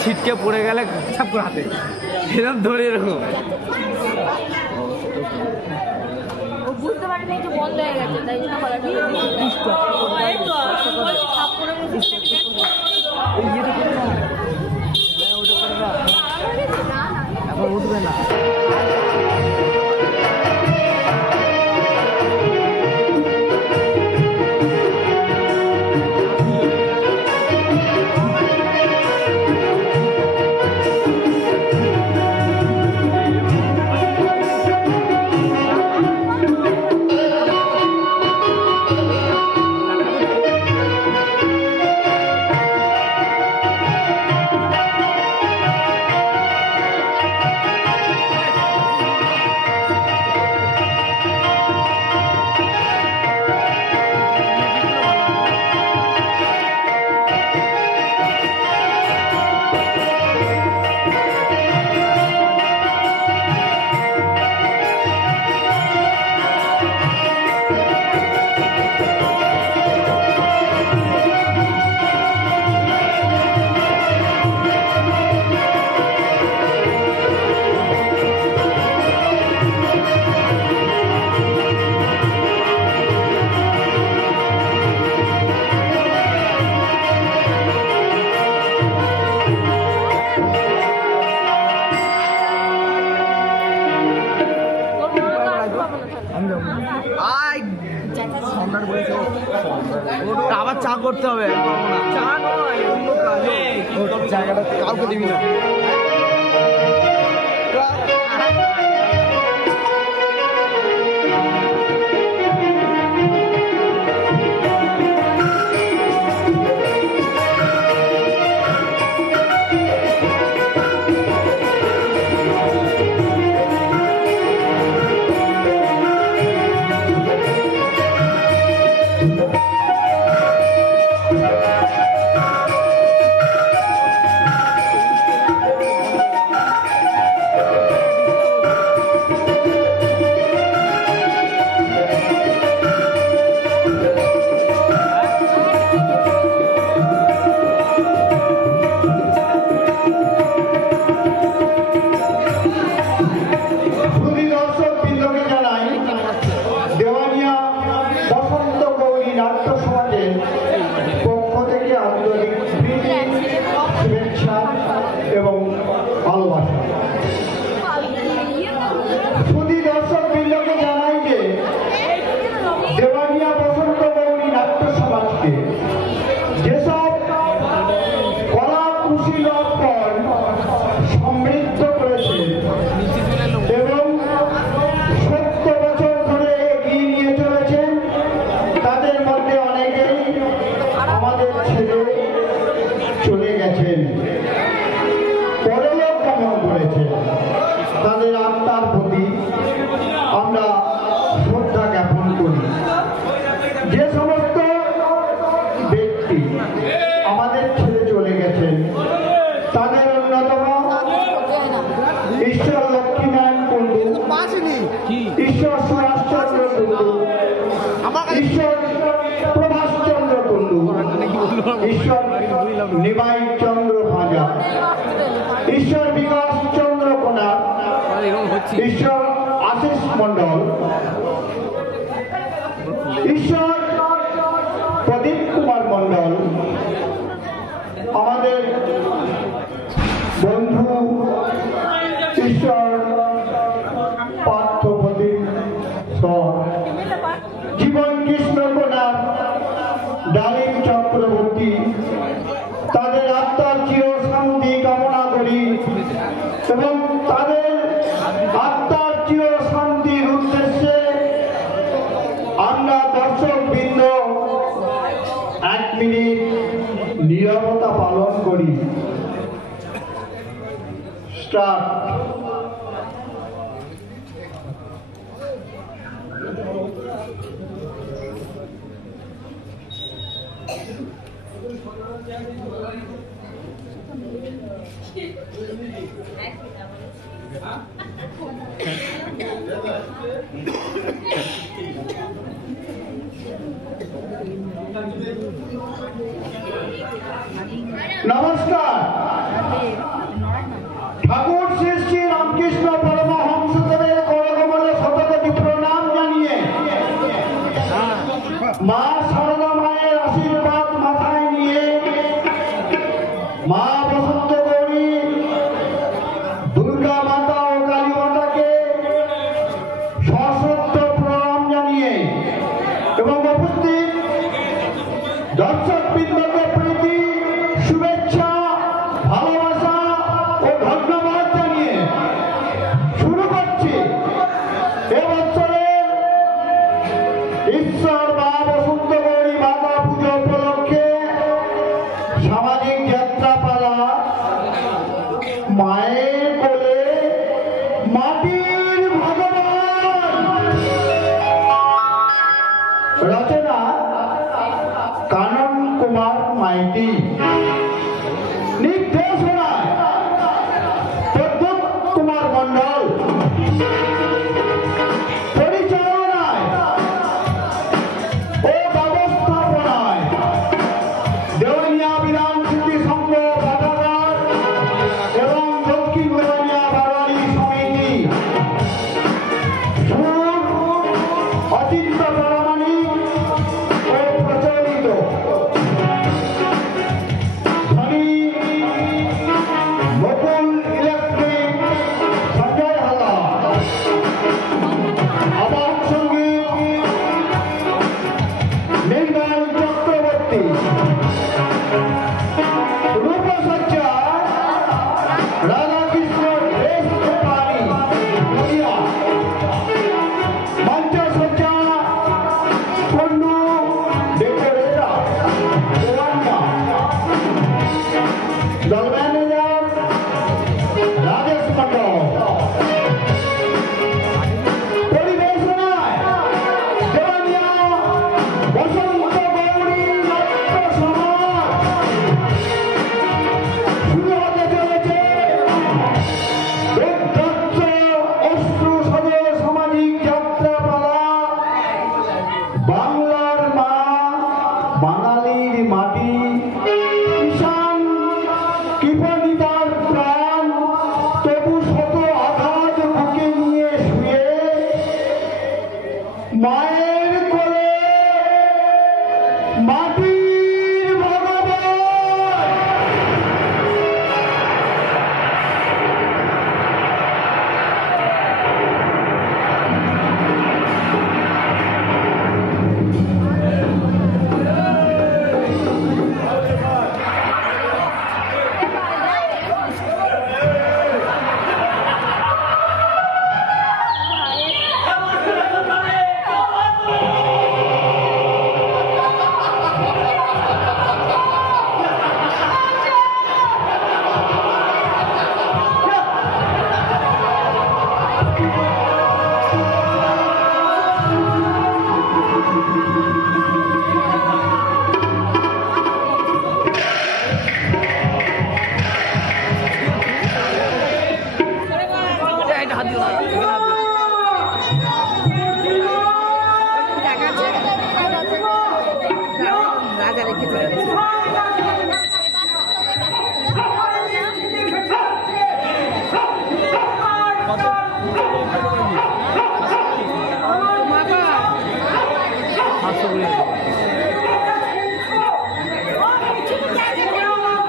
ছিটকে পড়ে গেলে ছাপ করে হাতে এরকম ধরে এরকম বুঝতে পারিনি যে বন্ধ হয়ে গেছে তাই জন্য এখন উঠবে না। আবার চা করতে হবে চা নয় অন্য কাজ জায়গাটা কাউকে দিবি না এবং ভালোবাসা। শুধু দর্শক বৃন্দকে জানাই যে দেওয়ানিয়া বসন্ত গৌরী নাট্য সমাজকে যেসব কলা কুশীলতার সমৃদ্ধ করেছে এবং 70 বছর ধরে এগিয়ে নিয়ে চলেছেন, তাদের মধ্যে অনেকেই আমাদের ছেড়ে চলে গেছেন, পরলোক গমন করেছে। তাদের আত্মার প্রতি আমরা শ্রদ্ধা জ্ঞাপন করি। যে সমস্ত ব্যক্তি আমাদের ছেড়ে চলে গেছেন তাদের অন্যতম ঈশ্বর লক্ষ্মীনারায়ণ কুণ্ডু, ঈশ্বর সুভাষচন্দ্র কুণ্ডু, ঈশ্বর প্রভাষচন্দ্র কুণ্ডু, ঈশ্বর নিমাই চন্দ্র ভাজা, ঈশ্বর বিকাশ চন্দ্র কোনার, ঈশ্বর আশিস মন্ডল, ঈশ্বর প্রদীপ কুমার মন্ডল, আমাদের বন্ধু ঈশ্বর পার্থ প্রদীপ স্বর, জীবন কৃষ্ণ কোনার, ডালিম চক্রবর্তী, তাদের আত্মার চির শান্তি কামনা করি এবং তাদের আত্মার চির শান্তির উদ্দেশ্যে আমরা দর্শক বৃন্দ 1 মিনিট নীরবতা পালন করি। স্টার্ট। নমস্কার। ঠাকুর শ্রী শ্রী রামকৃষ্ণ পরমহংসদেবের করকমলে শতকোটি প্রণাম জানিয়ে মা সারদা মায়ের আশীর্বাদ মাথায় নিয়ে মা বসন্ত গৌরী দুর্গা মাতা ও কালী মাতাকে সশ্রদ্ধ প্রণাম জানিয়ে এবং উপস্থিত দর্শক বৃন্দকে প্রীতি শুভেচ্ছা ভালোবাসা ও ধন্যবাদ জানিয়ে শুরু করছি এবছরের ঈশ্বর মা বসন্ত গৌরী মাতা পুজো উপলক্ষে সামাজিক যাত্রাপালা মায়ের কোলে মাটির ভগবান। রচনা কানন কুমার মাইতি, নির্দেশনায় প্রদ্যুৎ কুমার মন্ডল, পরিচালনায় ও ব্যবস্থাপনায় দেওয়ানিয়া বিধান স্মৃতি সংঘ পাঠাগার এবং দক্ষিণ দেওয়ানিয়া বাড়ারি সমিতি। সুর অচিন্ত প্রামাণিক ও প্রচলিত। ধ্বনি বকুল ইলেকট্রিক সঞ্জয় হালদার। আবাহক সঙ্গীত নির্মল চক্রবর্তী। রূপসজ্জা রাধাকৃষ্ণ দেশ পানি নদিয়া। মঞ্চসজ্জা কুন্ডু ডেকোরেটর দেওয়ানকা। দল ম্যানেজার রাজেশ মন্ডল। পরিবেশনায় দেওয়ানিয়া বসন্ত গৌরী নাট্য সমাজ। শুরু হতে চলেছে দুর্ধর্ষ অশ্রু সজল সামাজিক যাত্রাপালা বাংলার মা বাঙালির মাটি কিষান কৃপণিতার প্রাণ তবু শত আঘাত বুকে নিয়ে শুয়ে মায়ের কোলে মাটির ভগবান।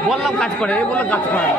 বললাম কাজ করে, এই বললাম কাজ করে।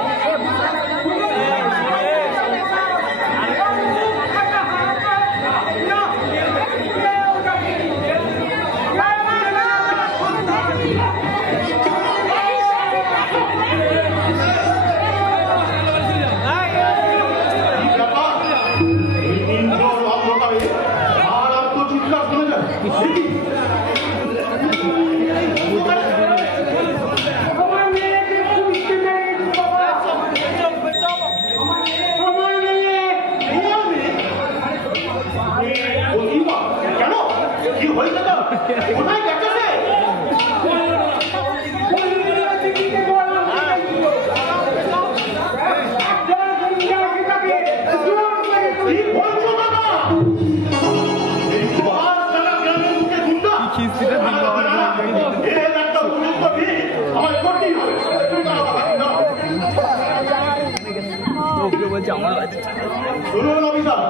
শুনুন অফিসার,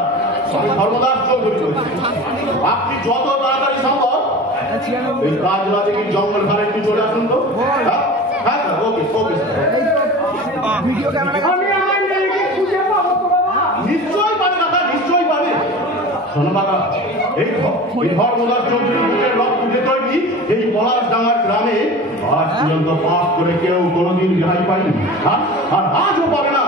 আমি ধর্মদাস চৌধুরী বলছি। আপনি যত তাড়াতাড়ি সম্ভব এই কাজলা থেকে জঙ্গল ঘাটে একটু চলে আসুন তো। হ্যাঁ হ্যাঁ স্যার, ওকে ওকে স্যার। ভিডিও ক্যামেরা নিশ্চয়ই পাবে দাদা, নিশ্চয়ই পাবে। শোনো দাদা, এই ধর্মদাস চৌধুরীর বুকের রক্ত উঠে তৈরি এই পলাশডাঙ্গার গ্রামে আজ পর্যন্ত পাপ করে কেউ কোনোদিন রেহাই পায়নি, আর আজও পাবে না।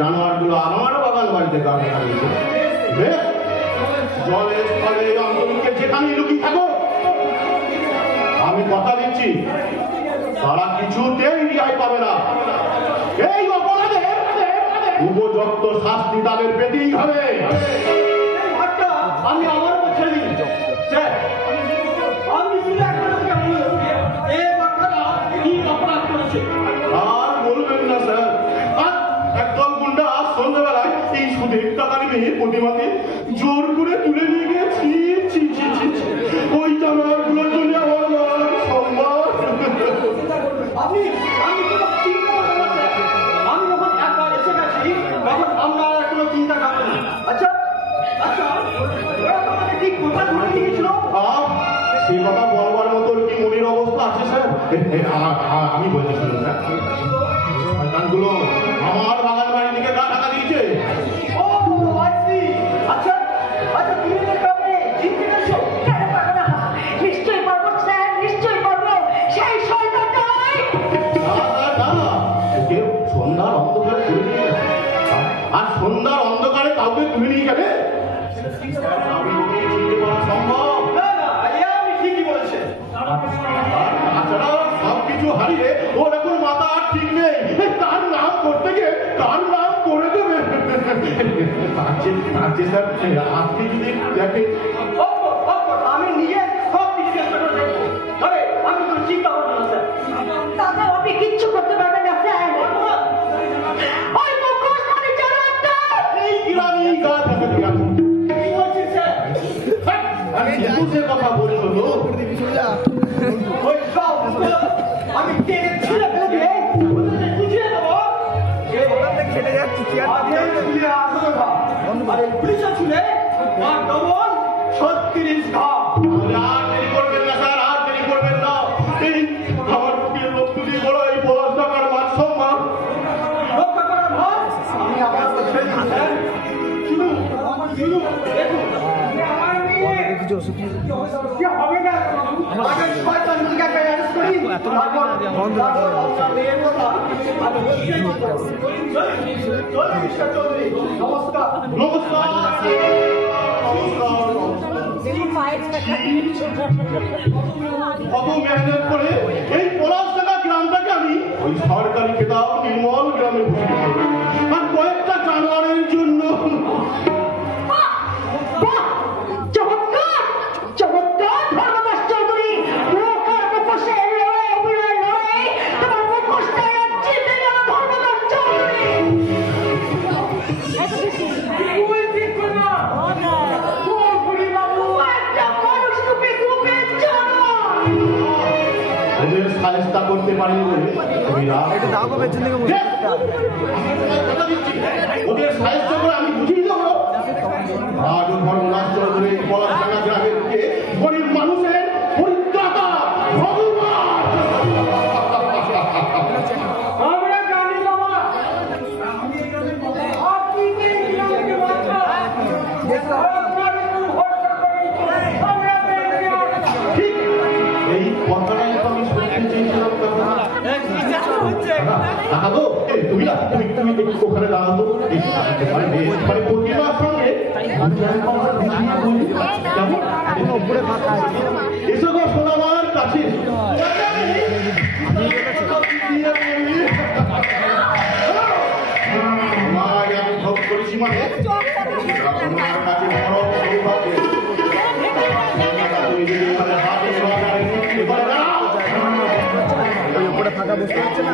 জানোয়ারগুলো আমার বাগান বাড়িতে গাড়ি হারিয়েছে। বেশ, জলে স্থলে অন্তরিক্ষে যেখানে লুকিয়ে থাকো, আমি কথা দিচ্ছি তারা কিছুতেই রেহাই পাবে না। এই অপরাধে উপযুক্ত শাস্তি তাদের পেতেই হবে। আমি আমার উপর ছেড়ে দিই স্যার। আমি শুধু একটা কথা বলবো, এই বাচ্চাটা কি অপরাধ করেছে আর বলবেন না স্যার। একদল গুন্ডা সন্ধ্যাবেলায় এই সুদের টাকা নিয়ে প্রতিমাকে জোর করে তুলে নিয়ে গেছি। ওই জানোয়ারগুলোর জন্য আমার সম্মান। আমি যখন একবার এসে গেছি তখন আমরা কোনো চিন্তা করবো না। আচ্ছা আচ্ছা, ওরা তোমাকে ঠিক কোথায় ধরে নিয়েছিল? সে কথা বলবার মতো কি মনের অবস্থা আছে স্যার? আমি বলছি শুনুন স্যার, শয়তানগুলো আমার বাগান বাড়ির দিকে গা ঢাকা দিয়েছে। ও আইসি। আচ্ছা আচ্ছা, তুমি চিনতে পেরেছো? কেন পারবো না? নিশ্চয়ই পারবো স্যার, নিশ্চয়ই পারবো। সেই শয়তানটাই। না না, ওকে সন্ধ্যার অন্ধকারে তুলে নিয়ে গেছে। আর সন্ধ্যার অন্ধকারে কাউকে তুলে নিয়ে গেলে আমি ওকে চিনতে পারা সম্ভব না। আমি ঠিকই বলেছে। তাছাড়া সবকিছু হারিয়ে ওর এখন মাথা আর ঠিক নেই। তার নাম করতে গিয়ে তার নাম করে দেবে। স্যার, আপনি যদি দেখেন আমি নিজে সব কিছু চেষ্টা করে দেখবো। তবে আমি কোনো চিন্তা করবো না স্যার। দাদা, আপনি কিচ্ছু করতে পারবেন না স্যার। ওই মুখোশধারী জানোয়ারটা এই গ্রামে গা ঢাকা দিয়ে আছে। কি বলছিস স্যার? আমি বুঝের কথা বলছো তো। ওই সব আমি টেনে ছিঁড়ে ফেলে দিয়ে বুঝিয়ে দেবো। খেলে যাচ্ছি পুলিশের ছিল 36 ঘা। আর দেরি করবেন না স্যার, আর দেরি করবেন না। এই আমার প্রিয় রক্ত দিয়ে বড় এই বলার টাকার মান সম্মান রক্ষা করার ভার আমি আবার বলছি স্যার। শুধু দেখুন, আমার মেয়ে কি হবে না। আগে শয়তান দিকে অ্যারেস্ট করি, তারপর বন্ধ মেয়ের কথা আমি বলছি। নমস্কার নমস্কার। কত মেহনত করে এই পলাশডাঙ্গা গ্রামটাকে আমি ওই সরকারি খেতাব নির্মল গ্রামে ভূষিত করব, আর কয়েকটা জানোয়ারের জন্য। ওদের সাহায্য করতে পারি বলে একটু দাও গো পেছন দিকে মুখে কথা দিচ্ছি ওদের সাহায্য করে আমি বুঝিয়ে দেবো রাজ ধর্ম রাষ্ট্র ধরে পলাশডাঙ্গা গ্রামের দিকে গরিব মানুষের পরিত্রাতা ভগবান আমরা জানি বাবা আপনি কে গ্রামকে বাঁচা আপনার উপর ভরসা করেছি আমরা পেয়েছি ঠিক এই কথাটাই তো আমি শুনতে চেয়েছিলাম দাদা তুমি না তুমি তুমি একটু ওখানে দাঁড়াতো মানে প্রতিমার সঙ্গে উপরে ফাঁকা আছে এসো গো সোনামার কাছে আমি ভোগ করেছি মানে তোমার কাছে বড় সৌভাগ্য তুমি যদি এখানে হাতে সহকারে নিতে পারে না ওই উপরে ফাঁকা বুঝতে পারছে না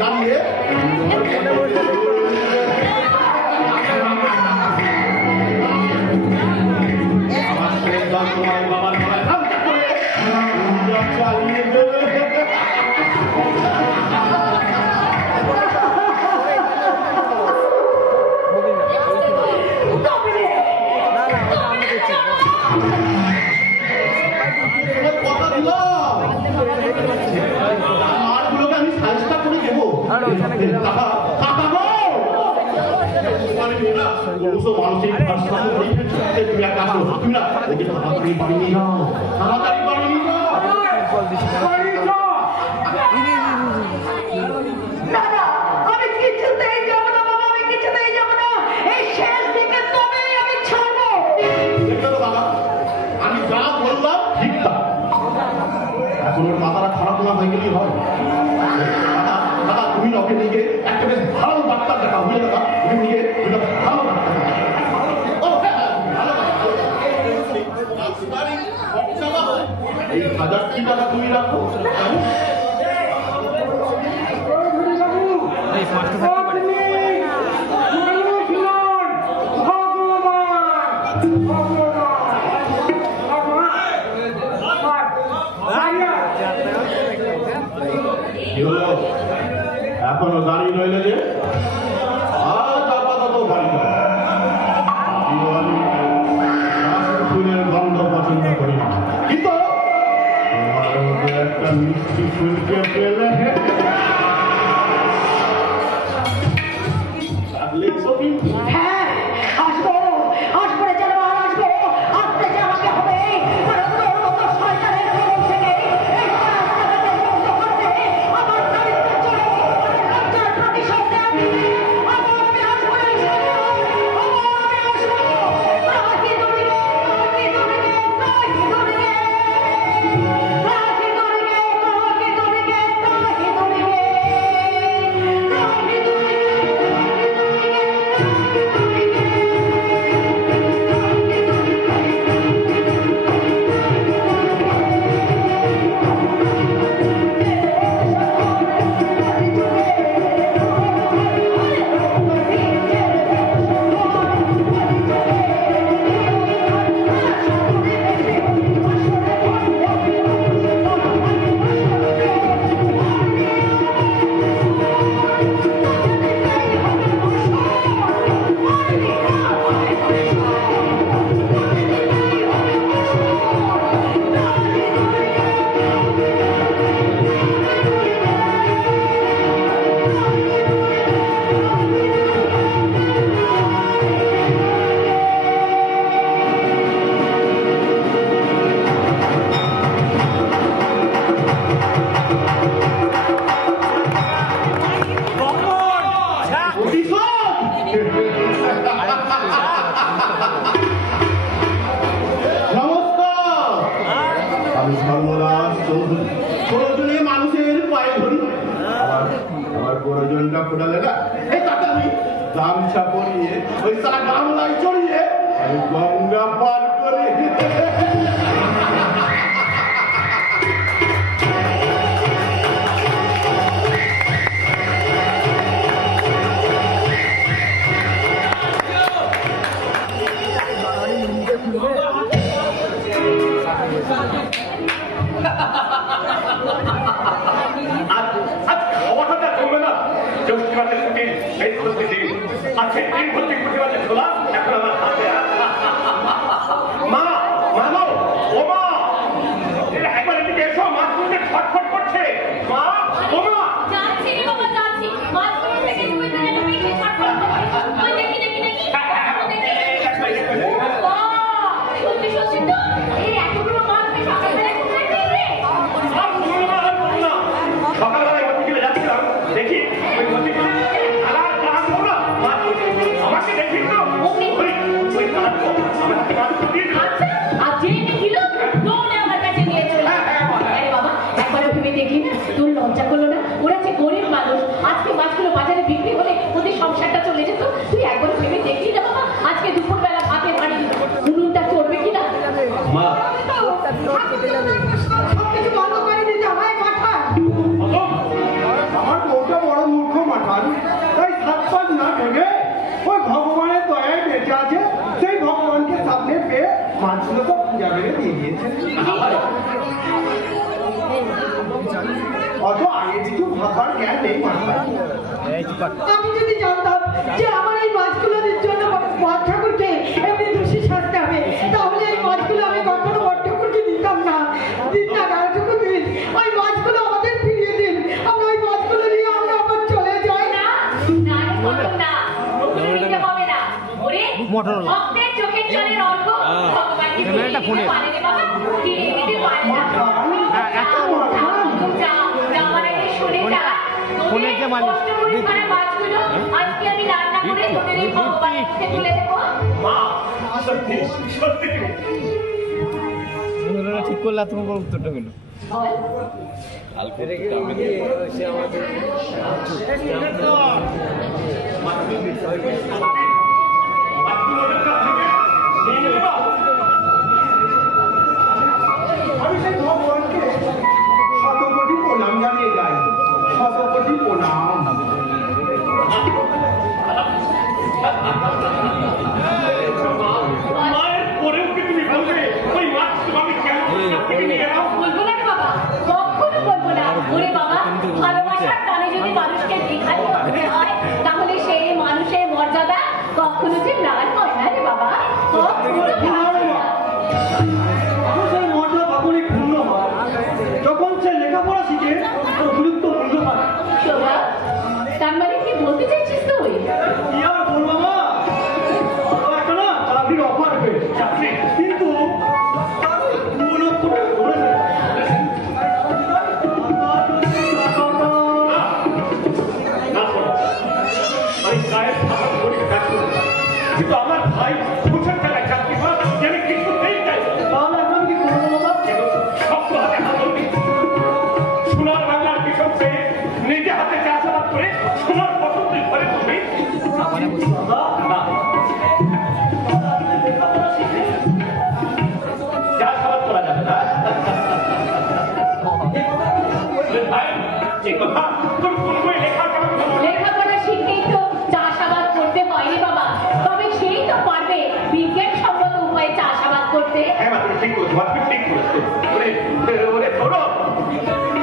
দাঁড়িয়ে তোমার বাবার চালিয়ে দেবে না না ওটা আমি দেখছি কথা দিলাম মারগুলোকে আমি সাজটা করে দেবো মানসিক ভারসাম্য তুমি একটা তুমি না ওকে তাড়াতাড়ি বাড়ি নিয়ে যাও তাড়াতাড়ি বাড়ি নিয়ে যাও না না আমি কিছুতেই যাব না বাবা আমি কিছুতেই যাব না এই শেষ দিকে তবে আমি ছাড়বো দেখো বাবা আমি যা বললাম ঠিক তা এখন ওর মাথাটা খারাপ না হয়ে গেলেই হয় দাদা দাদা তুমি ওকে নিয়ে গিয়ে একটা বেশ ভালো ডাক্তার দেখা বুঝলে দাদা তুমি নিয়ে ভালো ডাক্তার এই 1000টি টাকা তুমি রাখো এখনো গাড়ি নইলে যে আজ আপাতত গাড়ি নয় ফুলের গন্ধ পছন্দ করি না কিন্তু একটা মিষ্টি ফুলকে পেলে হ্যাঁ আসবো আসবো রে যেন আর আসবো আসতে যে আমাকে হবে কারণ তোর মতো শয়তানের মন থেকে এই রাস্তাটাকে বন্ধ করতে আমার দায়িত্ব চলে লজ্জার প্রতিশোধ নেই আমি আসবো রাহি দূরে রাহি দূরে রাহি দূরে রাহি দূরে রাহি দূরে রাহি দূরে আমি ধর্মদাস চৌধুরী প্রয়োজনে মানুষের পায়ে ধরি আমার প্রয়োজনটা ফোটালে না এই টাকা আমি গামছা পরিয়ে ওই সারা গামলায় চড়িয়ে আমি গঙ্গা পার করে গাড়ি নিচে খুলবে পকেট ভর্তি পুঁটি মাছের ছোলা এখন আমার হাতে। মা, মা গো, ও মা, একবার এদিকে এসো, মাছগুলো ছটফট করছে। মা, ও মা। যাচ্ছি রে বাবা, যাচ্ছি। মাছগুলো থেকে তুমি তো যেন বেশি ছটফট করছো। ওই দেখি। সত্যি সত্যি তো এই এতগুলো মাছ তুমি সকালবেলা কোথায় পেলে? সকালবেলায় হোটেলে যাচ্ছিলাম, দেখি ওই হোটেলে আমাকে দেখি তো ওই কাঁদবো আমার হাতে কাঁদবো দিয়ে দিল। আর যে নিখিল দৌড়ে আমার কাছে নিয়ে চলে। আরে বাবা, একবারও ভেবে দেখলি না? তোর লজ্জা করলো না? ওরা যে গরিব মানুষ, আজকে মাছগুলো বাজারে বিক্রি হলে ওদের সংসারটা চলে যেত। তুই একবারও ভেবে দেখলি না বাবা? আজকে দুপুরবেলা ভাতে বাড়ি উনুনটা চড়বে কিনা? মা, সবকিছু বন্ধ করে দিতে আমায় পাঠান। আমার বউটা বড় মূর্খ মাঠান, তাই সাত না ভেবে ওই ভগবানের দয়ায় বেঁচে আছে, সেই ভগবানকে সামনে পেয়ে মাছগুলো তো পূজা করে দিয়ে দিয়েছে। অত আগে কিছু ভাবার জ্ঞান নেই মাঠান। আমি যদি জানতাম যে আমার এই মাছগুলোর জন্য বট ঠাকুরকে এমনি দোষী শাস্তি হবে, তাহলে এই মাছগুলো আমি কখনো বট ঠাকুরকে দিতাম না। দিন না গাড়ি ঠাকুর দিন, ওই মাছগুলো আমাদের ফিরিয়ে দিন। আমরা ওই মাছগুলো নিয়ে আমরা আবার চলে যাই। না না না, ওগুলো নিতে হবে না। ওরে ভক্তের চোখের জলের অর্ঘ ভগবানকে দিয়ে দিতে পারে রে বাবা, দিয়ে দিতে পারে না। যাওয়ার আগে শুনে যা, তোদের কষ্ট করে মারা মাছগুলো আজকে আমি রান্না করে তোদের এই ভগবানের মুখে তুলে দেবো। মা, সত্যি সত্যি ঠিক করলে তোমার উত্তরটা হলো আমি সেই ভগবানকে শতকোটি প্রণাম জানিয়ে যাই, শতকোটি প্রণাম। মায়ের পরেও কি তুমি বলবে ওই মাছ তোমাকে কেন থেকে নিয়ে এলাম? বলবো না রে বাবা, কখনো বলবো না। ওরে বাবা, ভালোবাসার টানে যদি মানুষকে দেখাতে হয়, তাহলে সেই মানুষের মর্যাদা কখনো যে ম্লান হয় না রে বাবা, কখনো ম্লান হয় না। সেই মর্যাদা তখনই ক্ষুণ্ণ হয় যখন সে লেখাপড়া শিখে অতিরিক্ত মূল্য পায়। শোভা, তার মানে কি বলতে চাইছিস তুই? কি আর বলবো মা, একটা না চাকরির অফার পেয়েছে, চাকরি? কিন্তু তার 2 লক্ষ টাকা ধরেছে। না শোনো, আমি গায়ের থাকা শরীর কাজ করি, কিন্তু আমার ভাই বছর টাকায় চাকরি করা আমি কিছু নেই চাই। তাহলে এখন কি করবো বাবা? শক্ত হাতে হাতড়ি, সোনার বাংলার কৃষক পেয়ে নিজে হাতে চাষাবাদ করে সোনার ফসল তুই ঘরে তুলবি না। চাষাবাদ করা যাবে না। ভাই, এই কথা তোর কোন বই লেখা কেমন খবর? লেখাপড়া শিখতেই তো চাষাবাদ করতে হয় রে বাবা, তবে সেই তো পারবে বিজ্ঞানসম্মত উপায়ে চাষাবাদ করতে। হ্যাঁ মা, তুমি ঠিক করেছো, তুমি ঠিক করেছো। ওরে ধরো,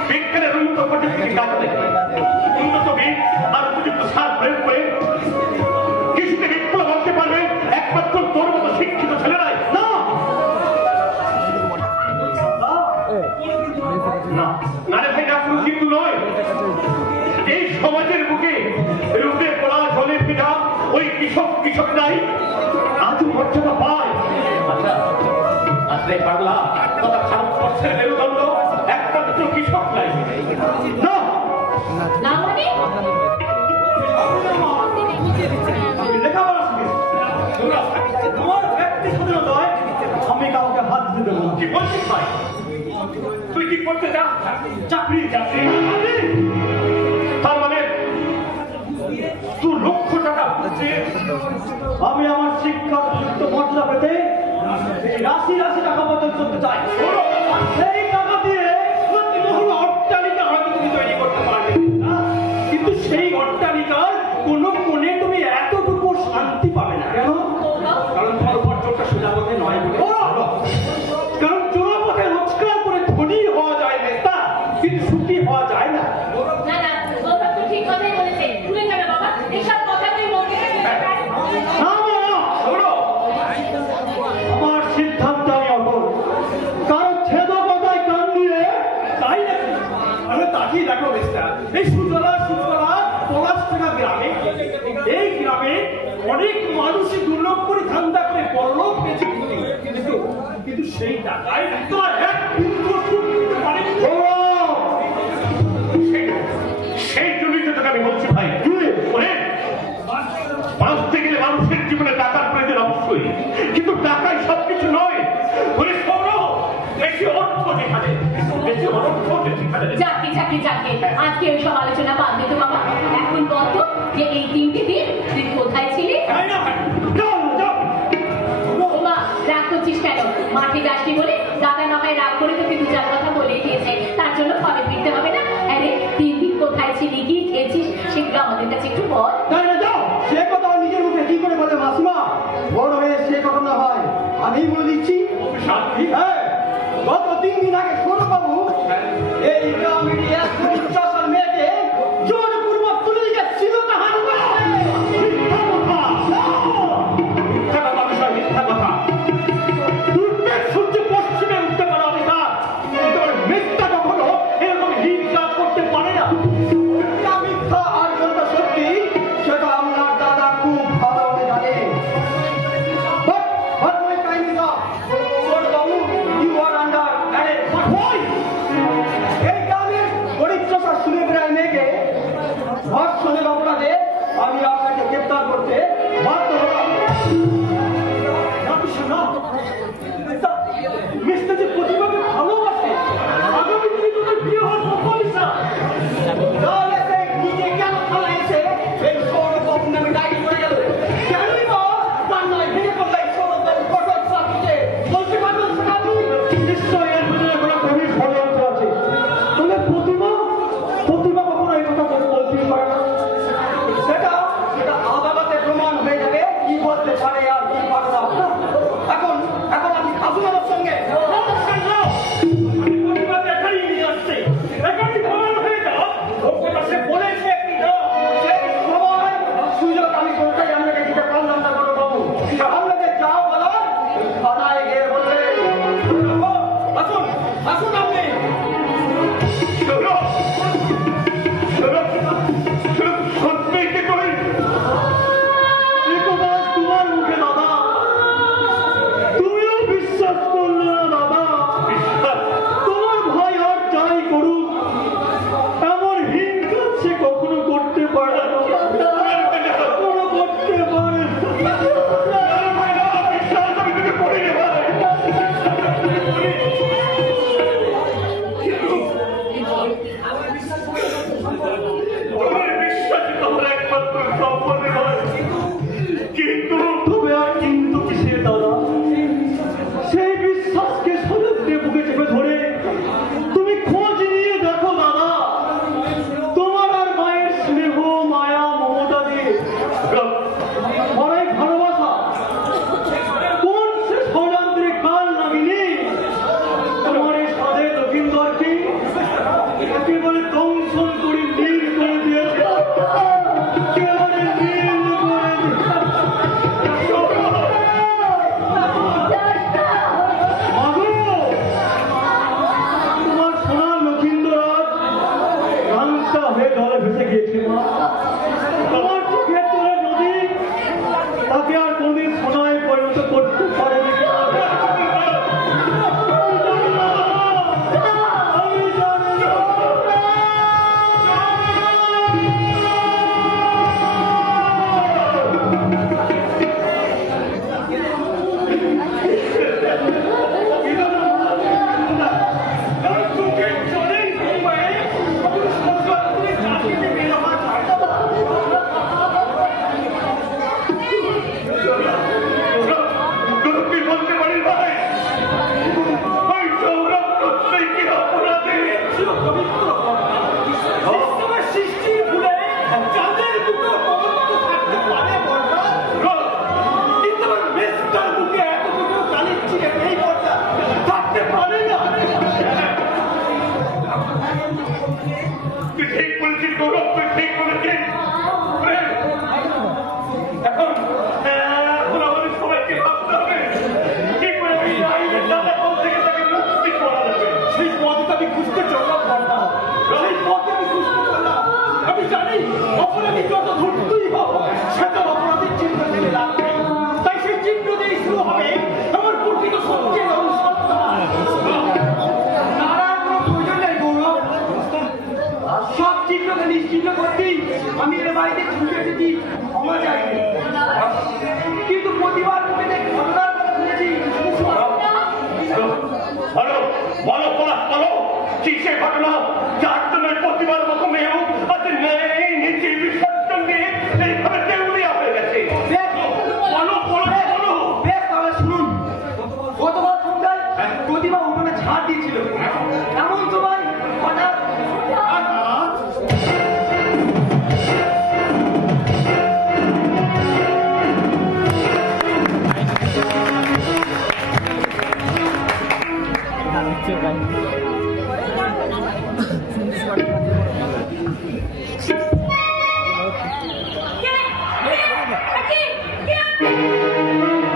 বিজ্ঞানের উন্নত প্রযুক্তি কাজ নেই, উন্নত বীজ আর উপযুক্ত সার প্রয়োগ করে কৃষিতে বিপ্লব আনতে পারবে একমাত্র তোর মতো শিক্ষিত ছেলেরাই। না না না রে ভাই, না শুধু কিন্তু নয়, এই সমাজের বুকে রোদে পড়া জলে পিঠা ওই কৃষকরাই আজও মর্যাদা পায়। আচ্ছা আসলে পাগলা কথা ভারতবর্ষের মেরুদণ্ড একমাত্র কৃষক নাই। না না মানে লেখাপড়া শিখে তোমার ব্যক্তি স্বাধীনতায় আমি কাউকে হাত দিতে দেবো না। কি বলছিস ভাই? তুই কি করতে চাস? চাকরি চাকরি তার মানে তুই লক্ষ টাকা বুঝে আমি আমার শিক্ষার যুক্ত মর্যাদা পেতে রাশি রাশি টাকা বদল করতে চাই। আর সেই টাকা দিয়ে বহু অট্টালিকা হয়তো তুমি তৈরি করতে পারবে না, কিন্তু সেই অট্টালিকার কোনো কোণে তুমি এতটুকু শান্তি পাবে না। কেন? কারণ তোমার উপর চোখটা সোজা পথে নয় বলে। কারণ চোরা পথে রোজগার করে ধনী হওয়া যায় নেতা, কিন্তু সুখী হওয়া যায় না। না না, কথা তো ঠিক কথাই বলেছে। ভুলে যাবে বাবা, এসব কথা তুই মনে রাখবি। অনেক মানুষই দুর্লভ করে ধান্দা করে বড়লোক পেয়েছে, কিন্তু সেই টাকায় তোমার এক বিন্দু সুখ দিতে পারেনি। সেই জন্যই তো তোকে আমি বলছি ভাই, ওরে, বাঁচতে গেলে মানুষের জীবনে টাকার প্রয়োজন অবশ্যই, কিন্তু টাকাই সবকিছু নয়। ওরে সৌরভ, বেশি অর্থ যেখানে, বেশি অর্থ যেখানে। যাকে আজকে ওই সব আলোচনা বাদ দে তো বাবা। এখন বলত যে এই 3টি দিন তুই কোথায় ছিলি? তাই না ভাই? যাও, যাও। ওমা, রাগ করছিস কেন? মাঠে যাসনি বলে দাদা না হয় রাগ করে তোকে 2-4 কথা বলে দিয়েছে, তার জন্য ফলে ফিরতে হবে না? আরে 3 দিন কোথায় ছিলি, কি খেয়েছিস, সেগুলো আমাদের কাছে একটু বল। তাই না, যাও। সে কথা নিজের মুখে কি করে বলে মাসিমা? বড় হয়ে সে ঘটনা হয় আমি বলে দিচ্ছি। হ্যাঁ, গত 3 দিন আগে সৌরবাবু এই গ্রামের এক চাষার মেয়েকে জোরপূর্বক তুলে নিয়ে ছিল তাহার কাছে। মিথ্যা কথা বিষয়, মিথ্যা কথা। পূর্বের সূর্য পশ্চিমে উঠতে পারে অধিকার, কিন্তু মিথ্যা কখনো এরকম হিট কাজ করতে পারে না। কোনটা মিথ্যা আর কোনটা সত্যি সেটা আপনার দাদা খুব ভালোভাবে জানে। But my time is up. সৌরবাবু, you are under arrest. Why? এই গ্রামের গরিব চাষা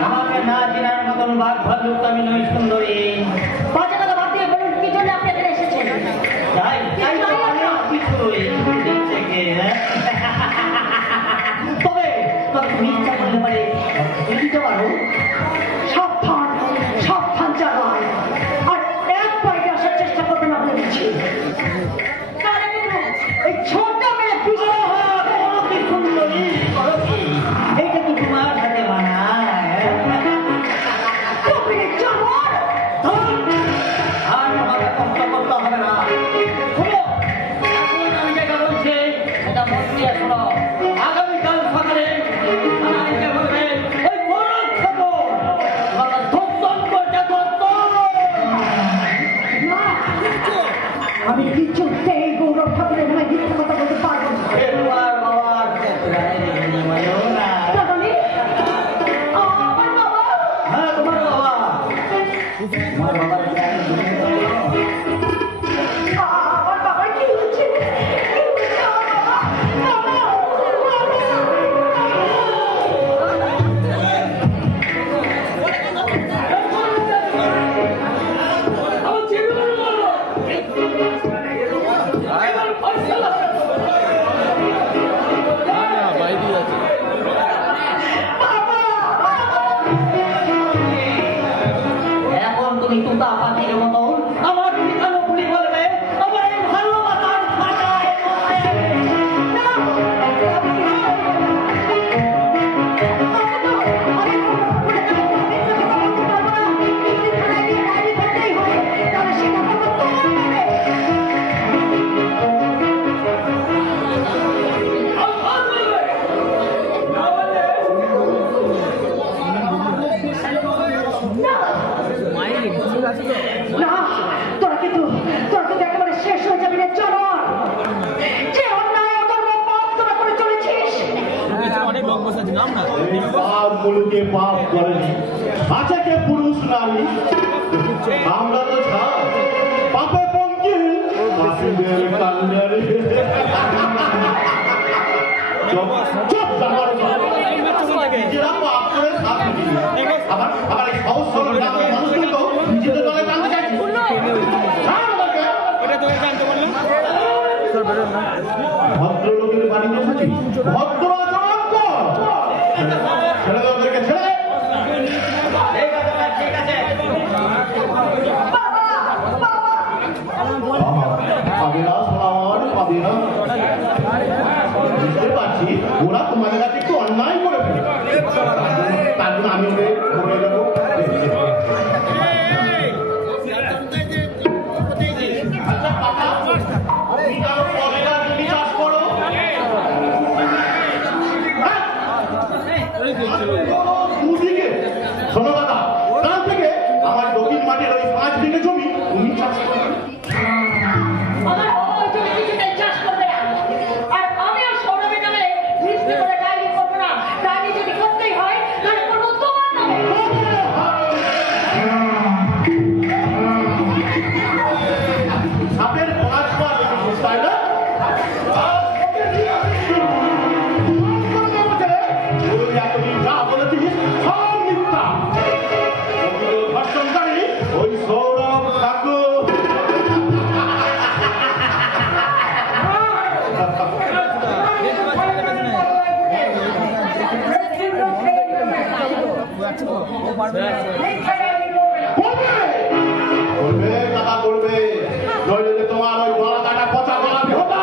আমাকে না চেনার মতন বাঘ ভাল্লুক আমি নই সুন্দরী। বাজে কথা বাদ দিয়ে বলুন কি জন্য আপনি এখানে এসেছেন? তাই তাই তো অনেক কিছুই থেকে, হ্যাঁ? তবে তবে তুমি ইচ্ছা করলে পারে দিতে পারো। সাবধান সাবধান জানাই, আর এক পাইতে আসার চেষ্টা করবেন না বলে দিচ্ছি। তাহলে কিন্তু এই ছোট মেয়ে পিছনে কি সুন্দরী, করো কি? এইটা কি তোমার সাথে মানায়? আর আমাকে কষ্ট করতে হবে না। শোনো, এখন আমি যেটা বলছি এটা মন দিয়ে শোনো। আগামীকাল সকালে আমাকে বলবে ওই বড় খবর তোমাকে ধর্ষণ করতে আমি কিছুতেই গৌরব ঠাকুরের নামে মিথ্যে কথা বলতে পারবো না। তোমার বাবার বিনিময়েও না। দাদানি, আমার বাবা, হ্যাঁ তোমার বাবা, তোমার বাবার আমার বাবার কি হচ্ছে? কি হচ্ছে আমার বাবা? এখন তুমি তুতা পাখির মতো আমার পিছনে পুলি বলবে আমার এই ভালোবাসার ভাষায় তোরা কিন্তু একেবারে শেষ হয়ে যাবি রে চলর। যে অন্যায় অধর্ম পাপ তোরা করে চলেছিস, অনেক লোক বসে আছে, নাম না পাপ মুলুকে পাপ করেনি, আছে কে পুরুষ নারী? আমরা তো ছাড় পাপে পঙ্কি হাসিদের কান্নারে। চুপ জানার নিজেরা পাপ করে থাকি, আবার আবার এই সহজ সরল মানুষগুলো তো নিজেদের দলে টানতে চাইছে। ছাড় আমাকে। এটা তোকে জানতে বললাম ভদ্রলোকের বাড়ি বসেছি, ভদ্র আচরণ কর। ছেড়ে দে ওদেরকে, ছেড়ে দে। ঠিক আছে। পাবে না সোনার, পাবে না। বুঝতে পারছি ওরা তোমাদের কাছে একটু অন্যায় করে ফেলেছে। তার জন্য আমি ওদের ধরে দেবো। আচ্ছা কাকা, তুমি কারো পয়লা বিলি চাষ করো? দুদিকে। শোনো দাদা, কাল থেকে আমার দক্ষিণ মাঠের ওই 5 বিঘে জমি তুমি চাষ করো। আমার বাবা ওই জমি কিছুতেই চাষ করবে না, আর আমিও সৌরভের নামে মিষ্টি করে ডায়েরি করবো না। ডায়েরি যদি করতেই হয় তাহলে করবো তোমার নামে। সাপের 5 পা দেখেছিস, তাই না? ওই এতদিন যা বলেছিস সব মিথ্যা। প্রকৃত ধর্ষণকারী ওই সৌরভ ঠাকুর। করবে দাদা, করবে। নইলে তোমার ওই গলা কাটা পচা গলা বেহতা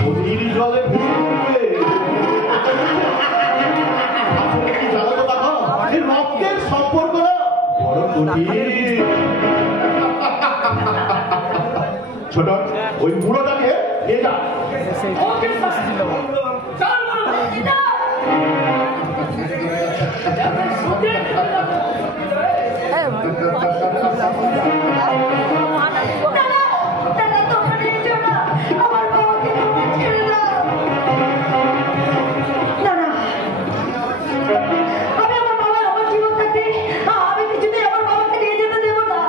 নদীর জলে ভেসে উঠবে। আসলে কি জানো তো দেখো, এই রক্তের সম্পর্ক না বড় কঠিন। ছোট ওই বুড়োটাকে নিয়ে যা। দাদা, তোমরা নিয়ে যেও না। আমার বাবাকে তোমরা ছেড়ে দাও। না, না। আমি আমার বাবা, আমার জীবন থাকতে আমি কিছুতেই আমার বাবাকে নিয়ে যেতে দেবো না।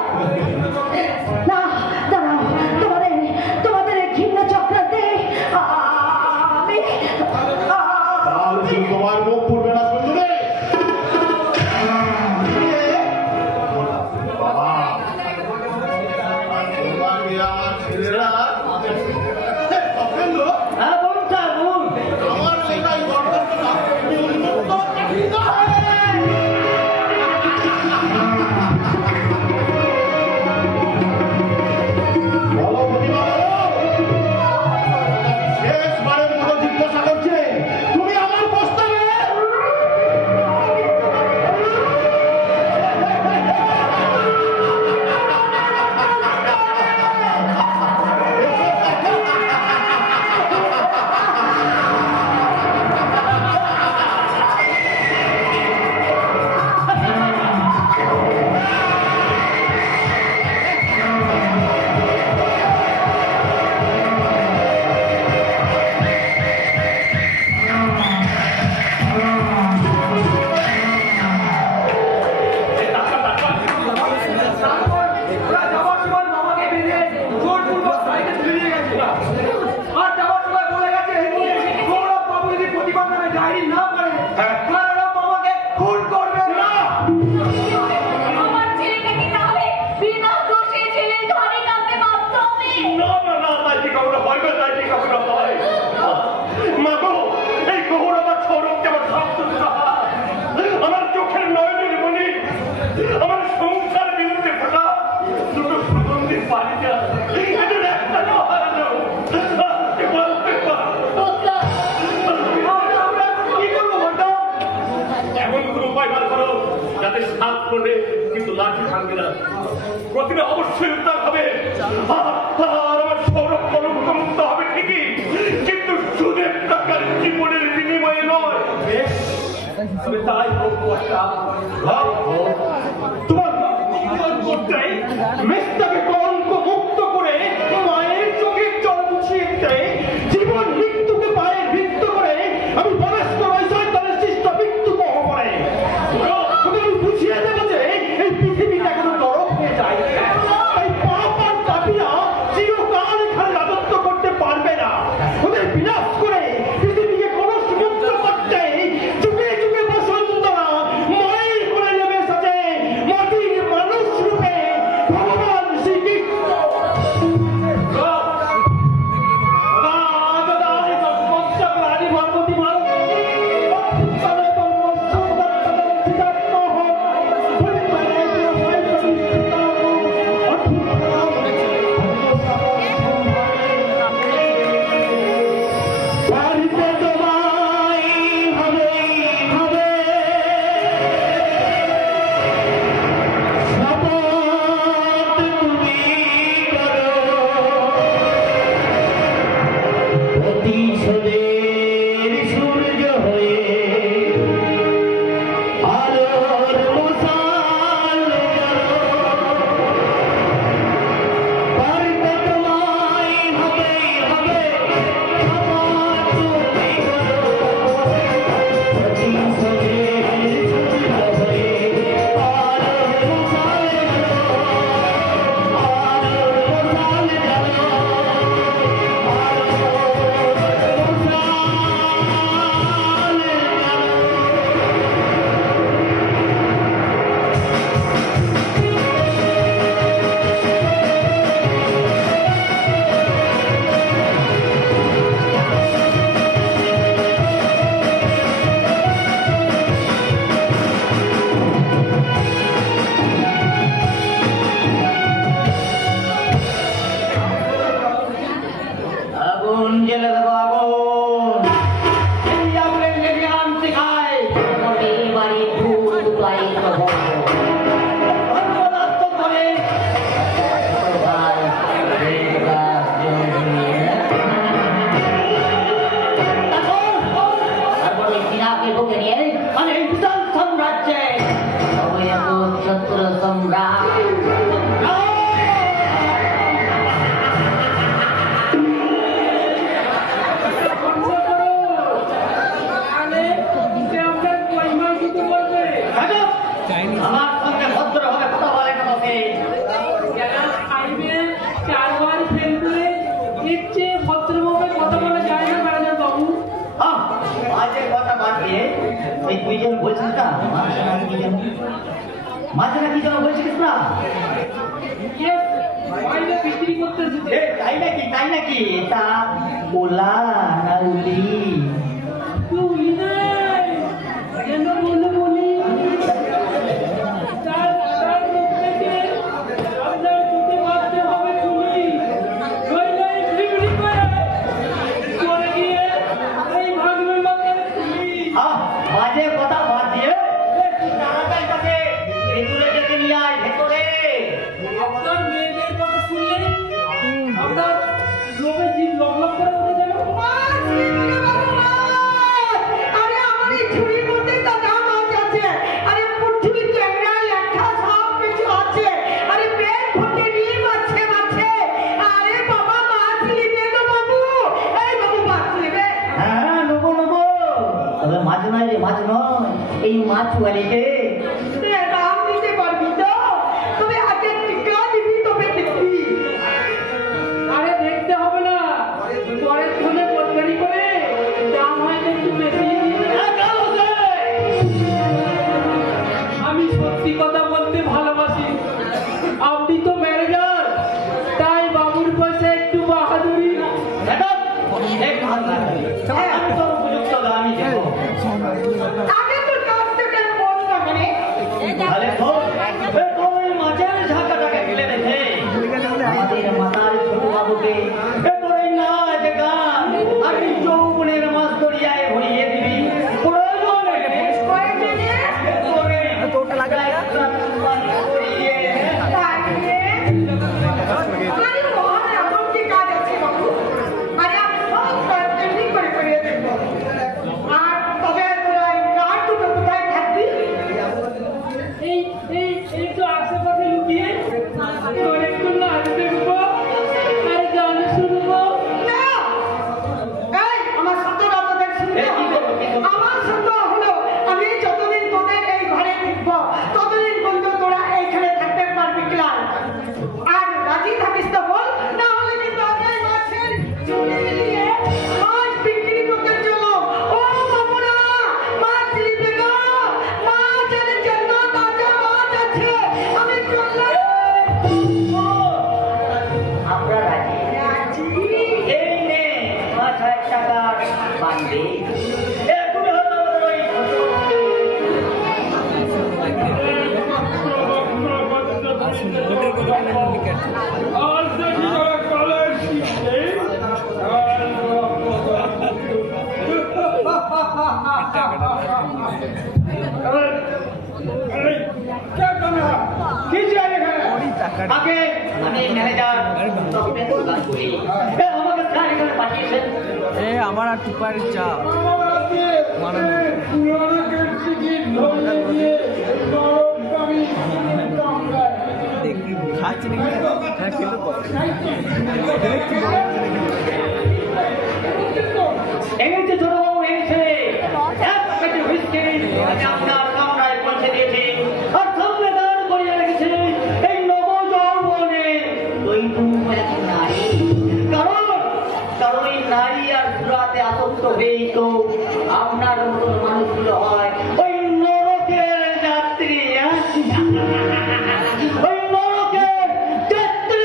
ভাঙবে না, প্রতিটা অবশ্যই উদ্ধার হবে, আর আমার সৌরভ কলঙ্ক মুক্ত হবে ঠিকই, কিন্তু সুদের টাকার জীবনের বিনিময়ে নয়। তবে তাই হোক কর্তা, তোমার করতে মেঘটাকে কলঙ্ক মুক্ত করে মায়ের চোখের জল মুছিয়ে দিতে জীবন মৃত্যুকে পায়ে বৃত্ত করে আমি প্রবেশ করাই শয়তানের সৃষ্ট মৃত্যু কহ করে তোকে আমি বুঝিয়ে দেবো যে এই পৃথিবীটা কোনো নরক হয়ে যায়। এই পাপ আর পাপীরা চিরকাল এখানে রাজত্ব করতে পারবে না, ওদের বিনাশ করে পৃথিবীকে কোনো মুক্ত করতে যুগে যুগে বসন্তরা মায়ের করে নেমে এসেছে মাটির মানুষ রূপে ভগবান শ্রীকৃষ্ণ। আগে আমি ম্যানেজার আমাকে স্যার এখানে পাঠিয়েছেন। আমার আর টুপার চা খাচ্ছে এনেছে ছোটবাবু এনেছে এক প্যাকেট হুইস্কি আমি আপনার কামরায় পৌঁছে দিয়েছি আর সামনে দাঁড় করিয়ে রেখেছি এই নবযৌবনে কারণ এই নারী আর সুরাতে আসক্ত হয়েই তো আপনার মতো মানুষগুলো হয় ওই নরকের যাত্রী। ওই নরকের যাত্রী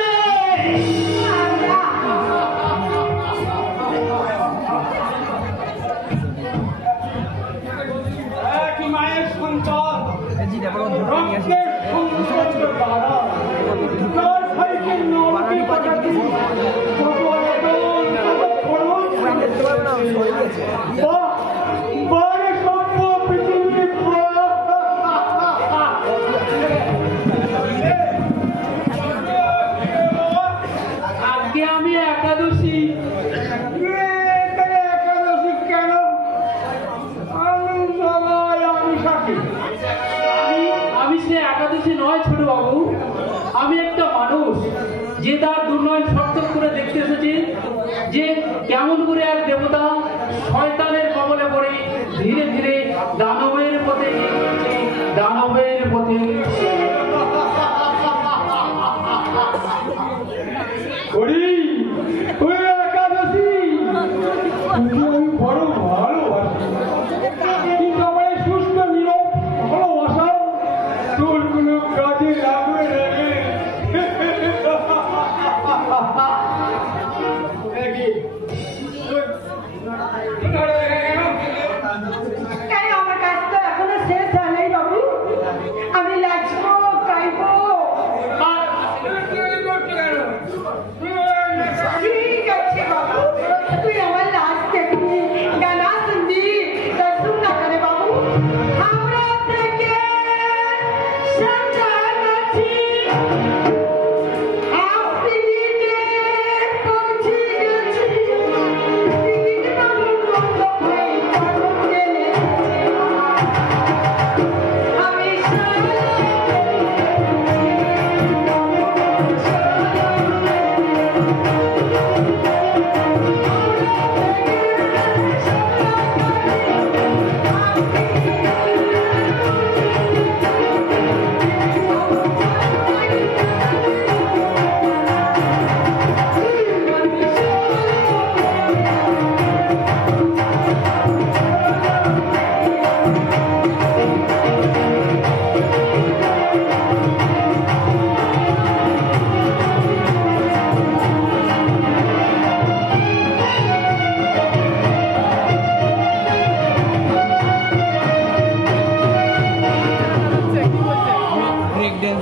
মায়ের সন্তান রক্তের সম্পর্ক দ্বারা তার ভাইকে নরকে পাঠাতে আজকে আমি একাদশী। একাদশী কেন? আমি সে একাদশী নয় ছোট বাবু, আমি একটা মানুষ যে তার দুর্নয়ন সর্তক করে দেখতে এসেছে যে কেমন করে এক দেবতা শয়তানের কবলে পড়ে ধীরে ধীরে দানবের পথে এগিয়ে দানবের পথে। একাদশী আমি বড় ভালোবাসি কিন্তু আমার সুস্থ নীরব ভালোবাসা তোর কোনো কাজে লাগবে আমার কাজ তো এখনো শেষ হয় নাই বাবু, আমি লাচবো খাইবো। ঠিক আছে বাবু, তুই আমার লাচ দেখবি, গানা শুনবি, তা শুন না করে বাবু। হাওড়া থেকে সাজানাছি কেন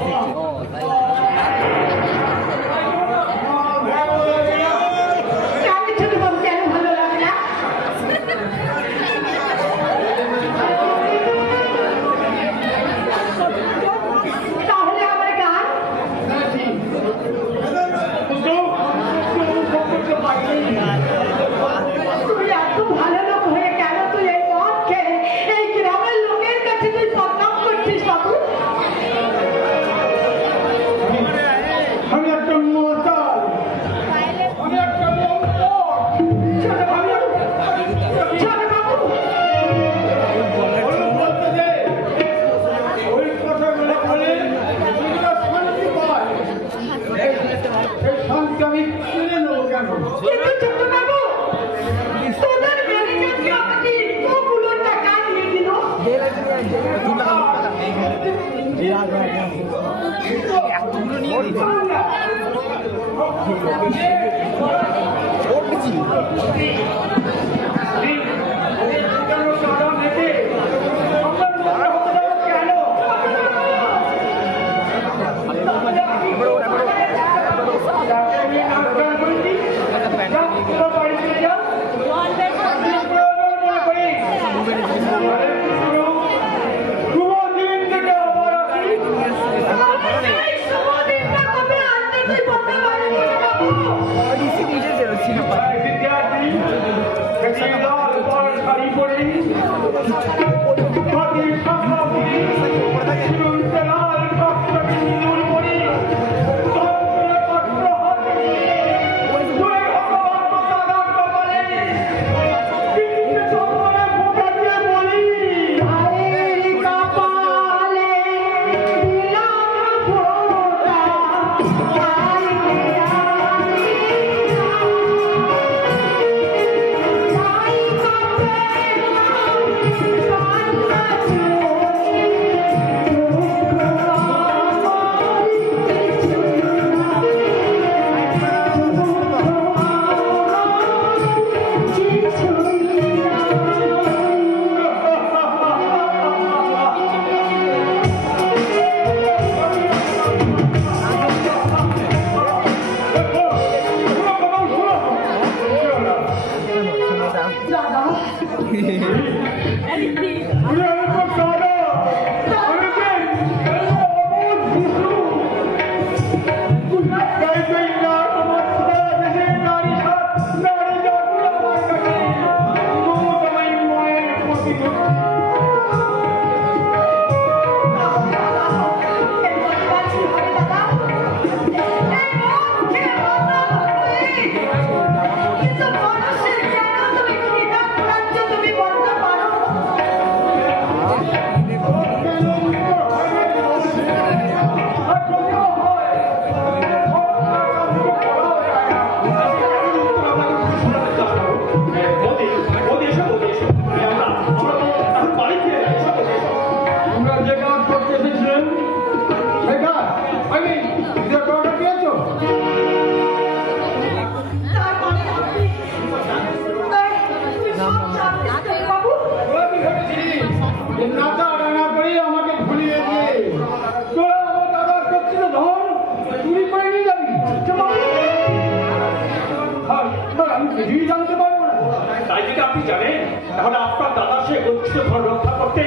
আপনি জানেন, তাহলে আপনার দাদা সে গচ্ছিত ধন রক্ষা করতে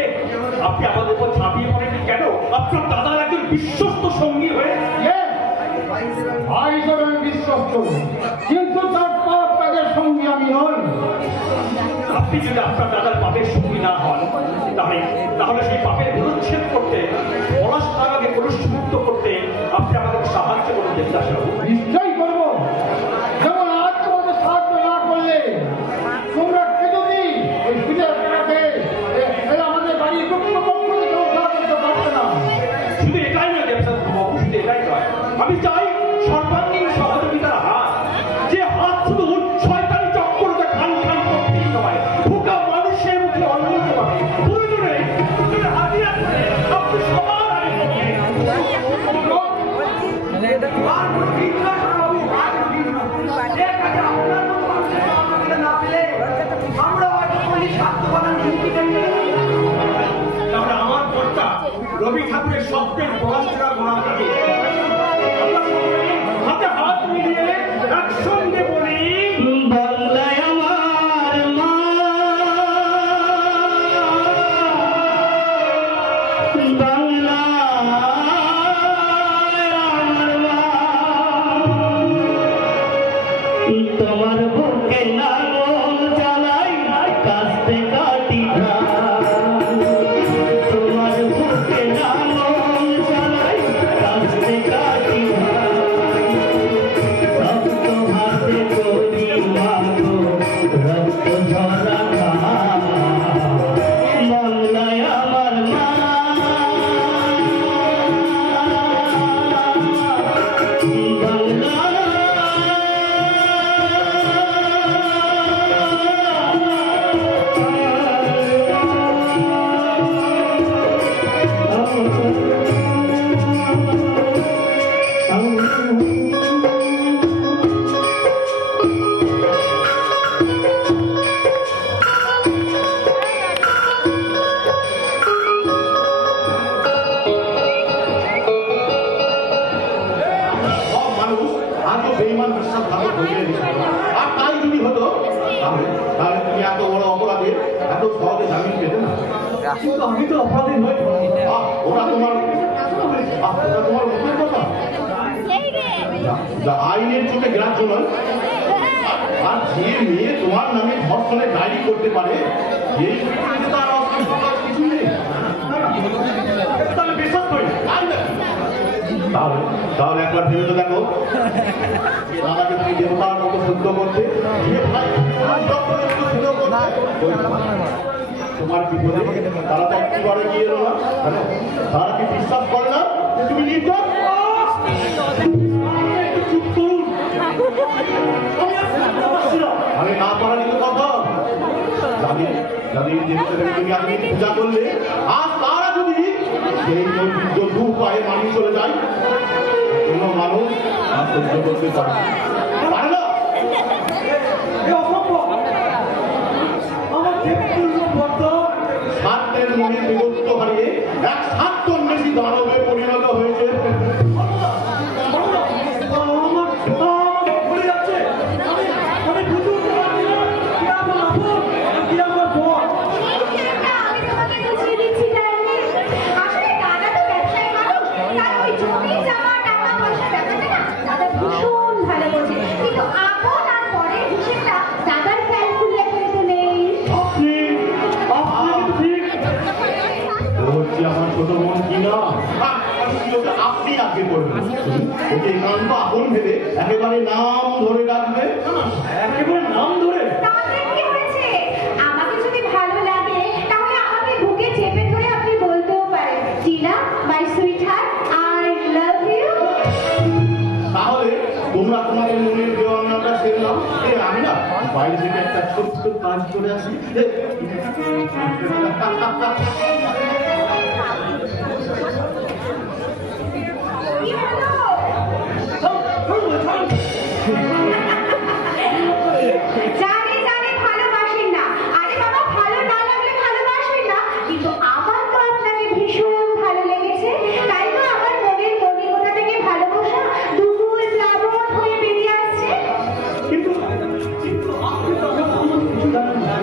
আপনি আমাদের উপর ঝাঁপিয়ে পড়েন কেন? আপনার দাদার একজন বিশ্বস্ত সঙ্গী হয়ে ভাই হিসেবে আমি বিশ্বস্ত, কিন্তু তার পাপ কাজের সঙ্গী আমি নই। আপনি যদি আপনার দাদার পাপের সঙ্গী না হন, তাহলে সেই পাপের অনুচ্ছেদ করতে, পলাশ তারাকে কলুষমুক্ত করতে আপনি আমাদের সাহায্য করুন দেবদাসবাবু। নিশ্চয়ই করবো। যেমন আজ তোমাদের সাহায্য না করলে তোমরা যদি ওই সুদের টাকাকে আমাদের বাড়ির কর্তৃপক্ষ থেকেও সাহায্য করতে পারবে না। শুধু এটাই নয় দেবদাসবাবু, শুধু এটাই নয়, আমি চাই সর্বাঙ্গীন সহযোগিতার হাত, যে হাত শুধু শয়তানি চক্করটা খান খান করতেই নয়, ভুকা মানুষের মুখে অন্ন দেওয়াবে প্রয়োজনে হাজিরা করে আপনি সবার আগে তাহলে আমার কর্তা রবি ঠাকুরের স্বপ্নের পড়াশোনা গোড়া থাকে। আমরা সকলে হাতে হাত মিলিয়ে একসঙ্গে বলি, বাংলায় আমার মা, বাংলায় আমার মা, তোমার বুকে লাঙল জ্বালাই কাস্তে কাটি তোমার বুকে লাঙল জ্বালাই কাস্তে কাটি রক্ত হাতে করি মাগো রক্ত ঝরা বাংলায় আমার মা, বাংলা সব মানুষ আজও বেঈমান বিশ্বাসঘাতক হয়ে গেছে। আর তাই যদি হতো তাহলে তুমি এত বড় অপরাধের এত সহজে জামিন পেতে না। কিন্তু আমি তো অপরাধী নই। ওরা তোমার মুখের কথা, যা আইনের চোখে গ্রাহ্য নয়। আর যে মেয়ে তোমার নামে ধর্ষণের ডায়েরি করতে পারে, এই তার কিছু নেই। তাহলে বিশ্বাস করি তাহলে একবার ভেবে তো দেখো, দাদাকে তুমি দেবতার মতো শুদ্ধ করতে, তোমার বিপদে তারা তো একেবারে গিয়ে এলো না। তারা কি বিশ্বাস করে না যে তুমি নির্দোষ? আমি না পারার তো কথা, যাদের তুমি আজকে পূজা করলে, আর তারা যদি সেই নৈবেদ্য দু পায়ে মানিয়ে চলে যায়, কোনো মানুষ আর সহ্য করতে পারে না। সাতের মনে বিভক্ত হারিয়ে এক 7 টন বেশি দানবে পরিণত হয়েছে। আমার ছোট মন কি না, আপনি আগে করবেন, ওকে নাম তো আপন ভেবে একেবারে নাম ধরে ডাকবে। একেবারে নাম ধরে আমাকে যদি ভালো লাগে তাহলে আমাকে বুকে চেপে ধরে আপনি বলতেও পারেন, Tina my sweetheart I love you. তাহলে তোমরা তোমাদের মনের দেওয়ানাটা সেরলাম। আমি না বাইরে থেকে একটা ছোট্ট কাজ করে আসি। জানি জানি ভালোবাসেন না। আরে বাবা, ভালো না লাগলে ভালোবাসবেন না, কিন্তু আমার তো আপনাকে ভীষণ ভালো লেগেছে। তাই তো আমার মনের মণিকোঠা থেকে ভালোবাসা দুপুর প্লাবন হয়ে বেরিয়ে আসছে। কিন্তু আপনি তো কিছু জানেন না।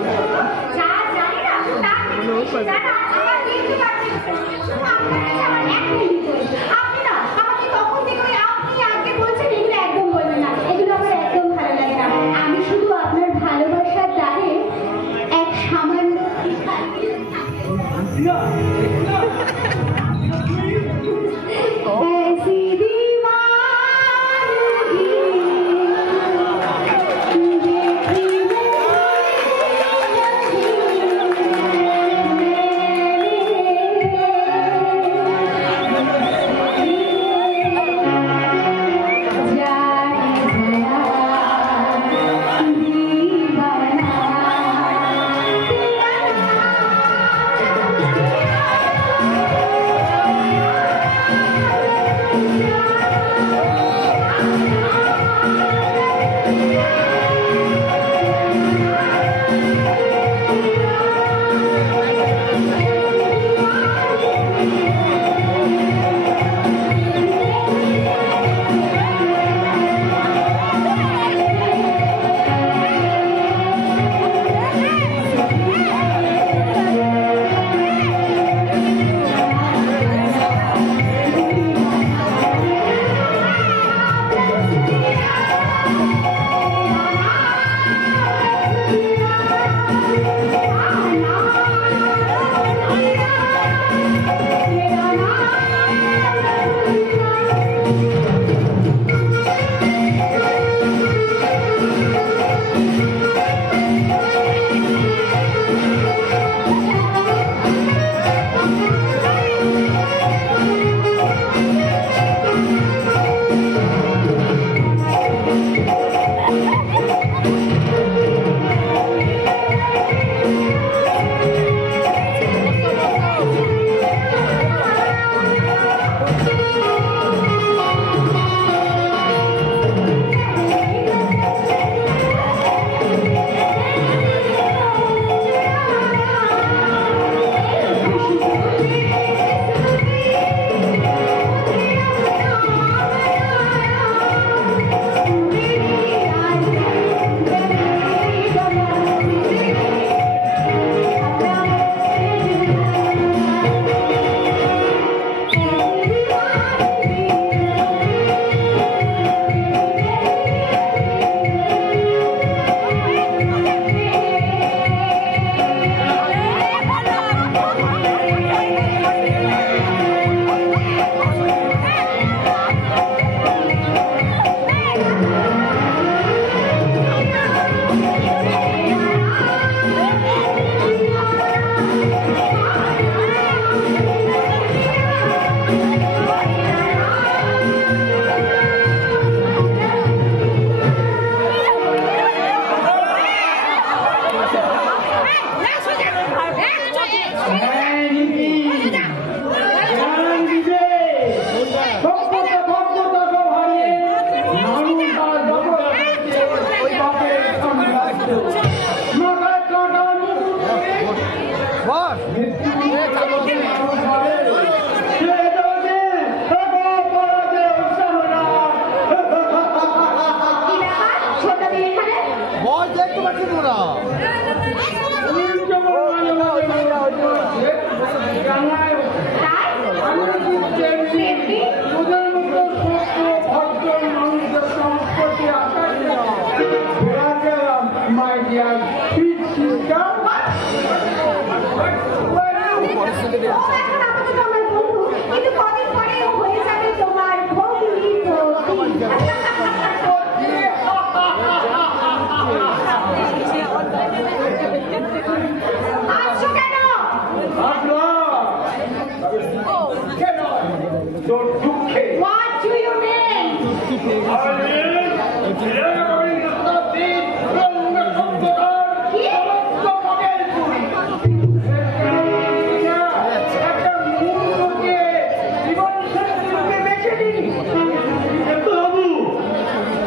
বাবু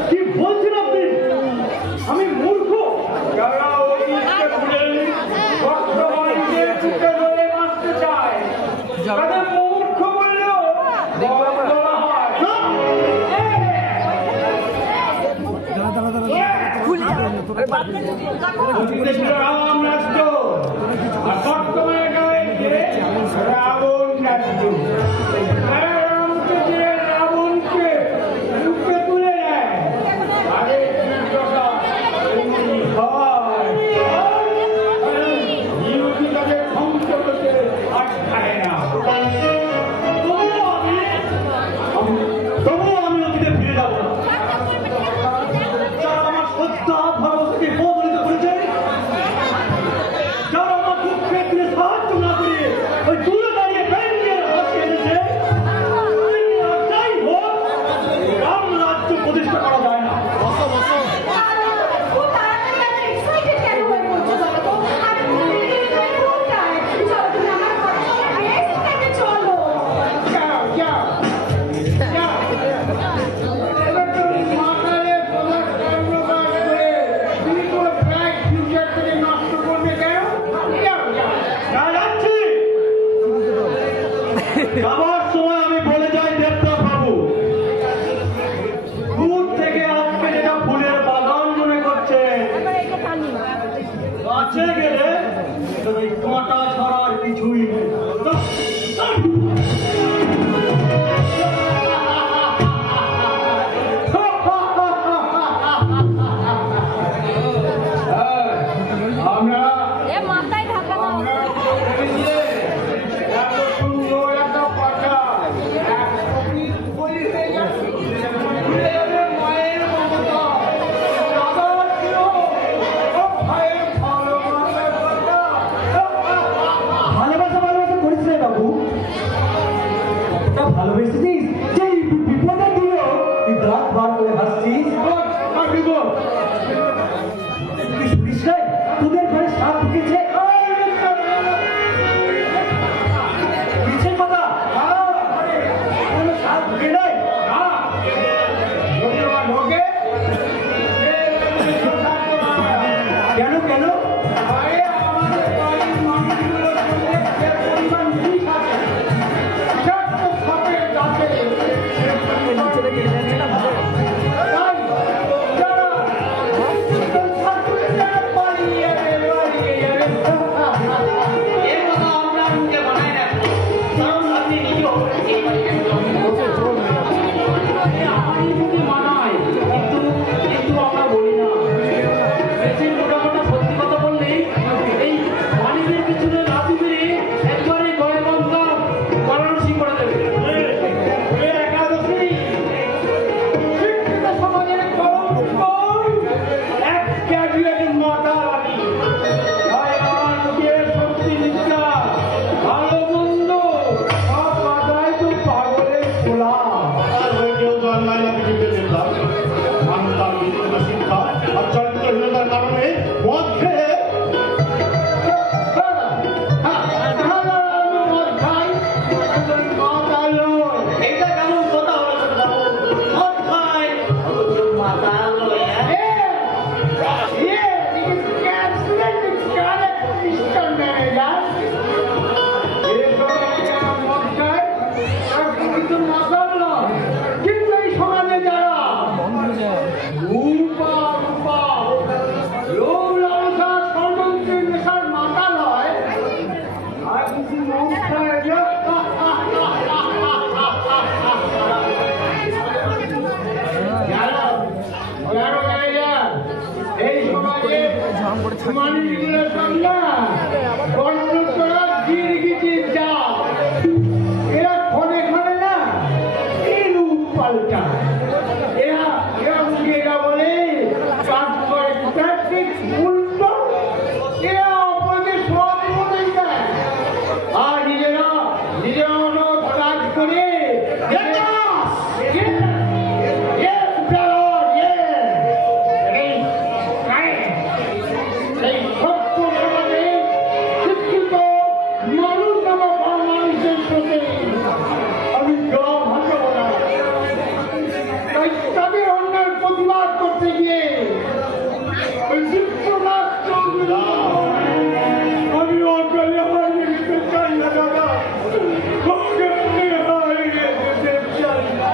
কি বলছেন আপনি? আমি মূর্খ? যারা অতীতকে ভুলে বর্তমানকে বুকে ধরে বাঁচতে চায় তাদের মূর্খ বললেও বলা হয়। অতীতে ছিল রাম রাজ্য আর বর্তমানে রয়েছে রাবণ রাজ্য। রামকে যে রাবণকে বুকে তুলে নেয় তাদের তীব্রতা অমনি হয়। বিরোধী তাদের ধ্বংস করতে আটকায় না। তবুও আমি অতীতে ফিরে যাব না। যারা আমার শ্রদ্ধা ভালোবাসাকে প্রবলিত করেছে, যারা আমার দুঃখের দিনে সাহায্য না করে ওই দূরে দাঁড়িয়ে ব্যাঙ্গের হাসি এনেছে, যাই হোক রাম রাজ্য প্রতিষ্ঠা করা যায় না। যাও যাও যাও এবার তুমি মাথায় তোমার কর্মকার করে তুমি তোমার ব্রাইট ফিউচারটাকে নষ্ট করবে কেন? যাও যাও না যাচ্ছি। যাবার সময় আমি বলে যাই দেবদাস বাবু, দূর থেকে আজকে যেটা ফুলের বাগান মনে করছে, কাছে গেলে ওই কাঁটা ছড়ার কিছুই নেই। আমরা মাথায় ঢাকা দাও। আমরা এত সুন্দর একটা পাঠা এক কপি বলি হয়ে যাচ্ছে। ভুলে যাবে মায়ের মমতা, দাদার স্নেহ, ও ভাইয়ের ভালোবাসার কথা। ভালোবাসা ভালোবাসা করিস রে বাবু, ভালোবেসেছিস যে বিপদে দিল তুই দাঁত বার করে হাসছিস। তুই শুনিস নাই তোদের ঘরে সাপ ঢুকেছে? মিছের কথা, কোনো সাপ ঢুকে নাই। কেন কেন? চরিত্রহীনতার কারণে মদ খেয়ে এটা কেমন কথা হলো ছোট বাবু? মদ খায় অথচ মাতাল নয়, হ্যাঁ? কিন্তু এই সমাজে যারা রূপা লোভ লালসা ষড়যন্ত্রের নেশার মাতাল হয় আর কিছু মন খায় এই সমাজে মানুষগুলোর সঙ্গে কর্ণকরা গিরগিটির জাল এরা ক্ষণে ক্ষণে না এই রূপ পাল্টা এরা এরা বলে কাজ করে ঠিক উল্টো এরা অপরকে সব মনে দেয় আর নিজেরা কাজ করে তাদের অন্যায়ের প্রতিবাদ করতে গিয়ে ওই বিশ্বনাথ চৌধুরী আমি অকালে হারিয়ে যেতে চাই না দাদা, অকালে হারিয়ে যেতে চাই না।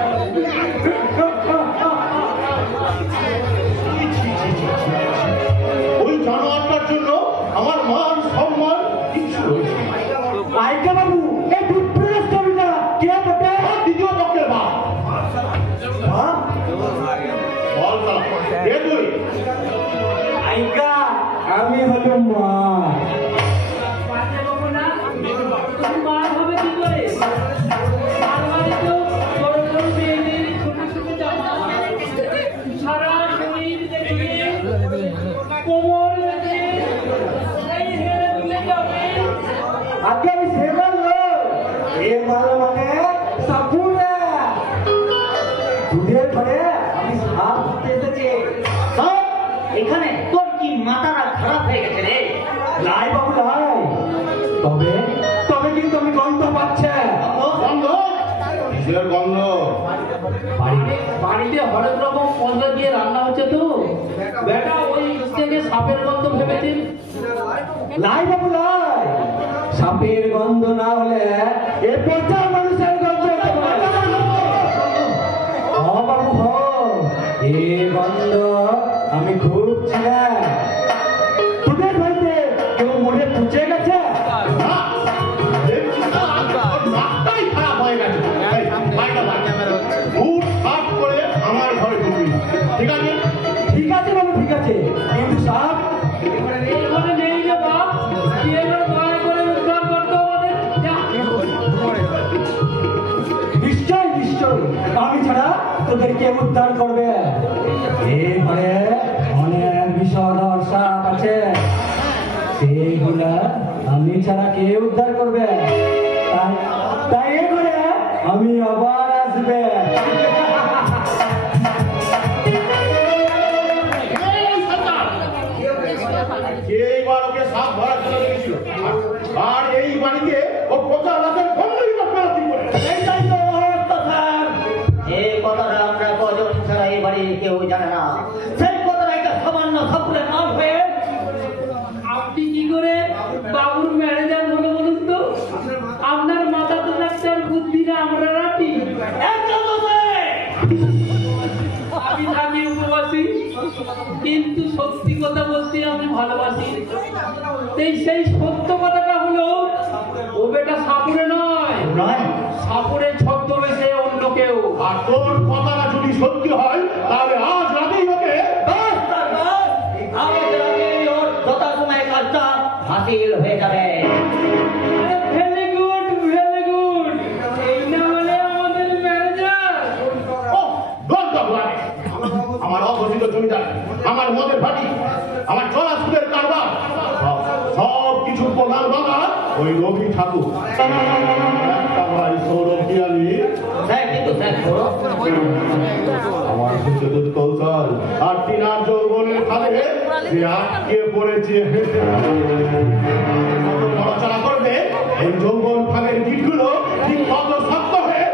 ওই জানোয়ারটার জন্য আমার মান সম্মান কিছু রয়েছে না। আইকা বাবু, এই বিপ্লব ছবিটা কে বটে? দ্বিতীয় পক্ষের বাপ। হ্যাঁ? বল শালা, কে তুই? আইকা, আমি হলো মা। আগে আমি সেবার লোক, এ মাল মানে সাপুরা। দুধের ঘরে আমি সাপ ধরতে এসেছি। সব এখানে তোর কি মাথাটা খারাপ হয়ে গেছে রে? লাই বাবু লাই, তবে তবে কিন্তু আমি গন্ধ পাচ্ছে। গন্ধ? কিসের গন্ধ? বাড়িতে হরেক রকম মশলা দিয়ে রান্না হচ্ছে তো বেটা ওই থেকে সাপের গন্ধ ভেবেছে। লাই বাবু লাই, সাপের গন্ধ না হলে এ পচা মানুষের গন্ধ হতে পারে। হ বাবু হ, এ গন্ধ আমি খুব চিনি। তোদের বাড়িতে কেউ মরে পুচে গেছে? না, দেখছি না, তোর নাকটাই খারাপ হয়ে গেছে। এই, বাইরে যা। বুট সাফ করে আমার ঘরে ঢুকবি না। ঠিক আছে? ঠিক আছে বাবু, ঠিক আছে, কিন্তু সাপ এই ঘরে নেই রে বাপ, কি এবার দয়া করে উদ্ধার করতে আমাদের। যা। নিশ্চয় নিশ্চয়, আমি ছাড়া তোদেরকে উদ্ধার করবে। এই ঘরে অনেক বিষধর সাপ আছে, সেইগুলা আমি ছাড়া কে উদ্ধার করবে? তাই এ ঘরে আমি আবার আসবে। এইবার ওকে সাপ ধরার জন্য লেগেছিল। আর এই বাড়িতে ও পচা রাতের বন্ধুই বা ফেরাতি করে। এইটাই তো অবস্থা স্যার। এই কথাটা আমরা কজন ছাড়া এই বাড়ির কেউ জানে না। সেই কথাটা একটা সামান্য সাপুরে নাম হয়ে আপনি কি করে বাবুর ম্যানেজার হলো বলুন তো? আপনার মাথা তো ডাক্তার বুদ্ধি না আমরা রাখি। একজন আছে। আমি থাকি উপবাসী, কিন্তু সত্যি কথা বলতে আমি ভালোবাসি। সেই সত্য কথাটা হলো ও বেটা সাপুরে নয়, নয়? সাপুরে ছদ্মবেশে অন্য কেউ। আর তোর কথাটা যদি সত্যি হয় তাহলে আজ রাতেই ওকে বাস স্যার, বাস। আজ রাতে ওর যথাসময়ে কাজটা হাসিল হয়ে যাবে। Very good, very good. এই না হলে আমাদের ম্যানেজার। ও দরকার লাগে। আমার অঘোষিত জমিদার, আমার মদের ভাটি, আমার চলা সুদের কারবার, সব কিছু প্রধান বাবা ওই রবি ঠাকুর। একটা ভাই সৌরভ পিয়ালি, স্যার কিন্তু স্যার তো আমার সুচতুর কৌশল আর তিনার যৌবনের খালে যে আটকে পড়েছে। নড়াচড়া করবে এই যৌবন খালের গিটগুলো ঠিক কত শক্ত হয়ে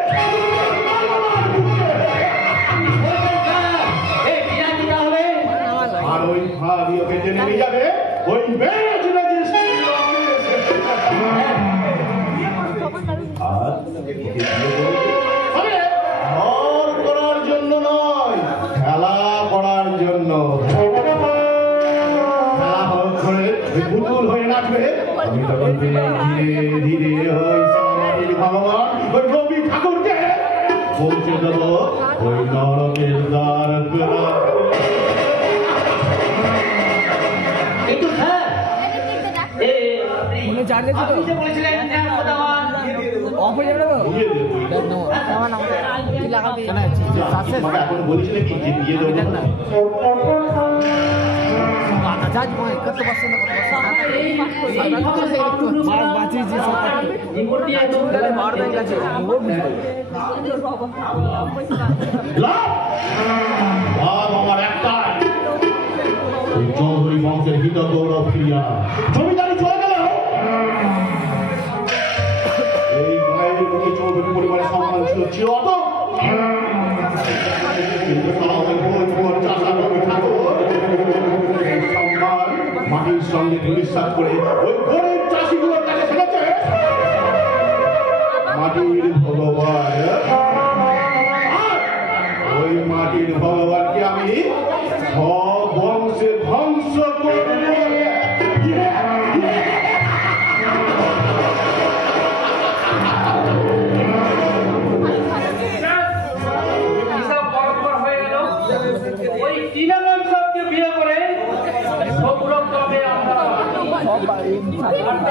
এই বিরাটিটা হবে। আর ওই ভাবি ওকে টেনে নিয়ে যাবে ওই বেড়ে চলে করার জন্য নয়, খেলা করার জন্য। খেলা করে ওই পুতুল হয়ে নাচবে। আমি তখন ধীরে ধীরে ওই সামাজিক ভগবান ওই রবি ঠাকুরকে পৌঁছে দেবো ওই নরকের দ্বার। কিন্তু স্যার মনে জানলে তো আপনি যে বলেছিলেন ন্যায় প্রদান অফ হয়ে যাবে তো দিয়ে দেবো। কি লাগাবি তোমাকে এখন বলেছিলে কি যে দিয়ে দেবো না? যাজ মনে করতে পারছো না বাঁচিয়েছি মার দেয় গেছে ও বুঝবে লাভ আমার একটাই, ওই চৌধুরী বংশের হিত গৌরব ক্রিয়া জমিদারি চলে গেল। এই গায়ের লোকে চৌধুরী পরিবারের সম্মান ছিল চিরত। বিশ্বাস করে ওই গরিব চাষিগুলোর কাছে শুনেছে মাটির ভগবান, ওই মাটির ভগবানকে আমি বংশে ধ্বংস করব। হিসাব বরাবর হয়ে গেল। ওই টিনাগান সাহেবকে বিয়ে করে সৌরভকে আমরা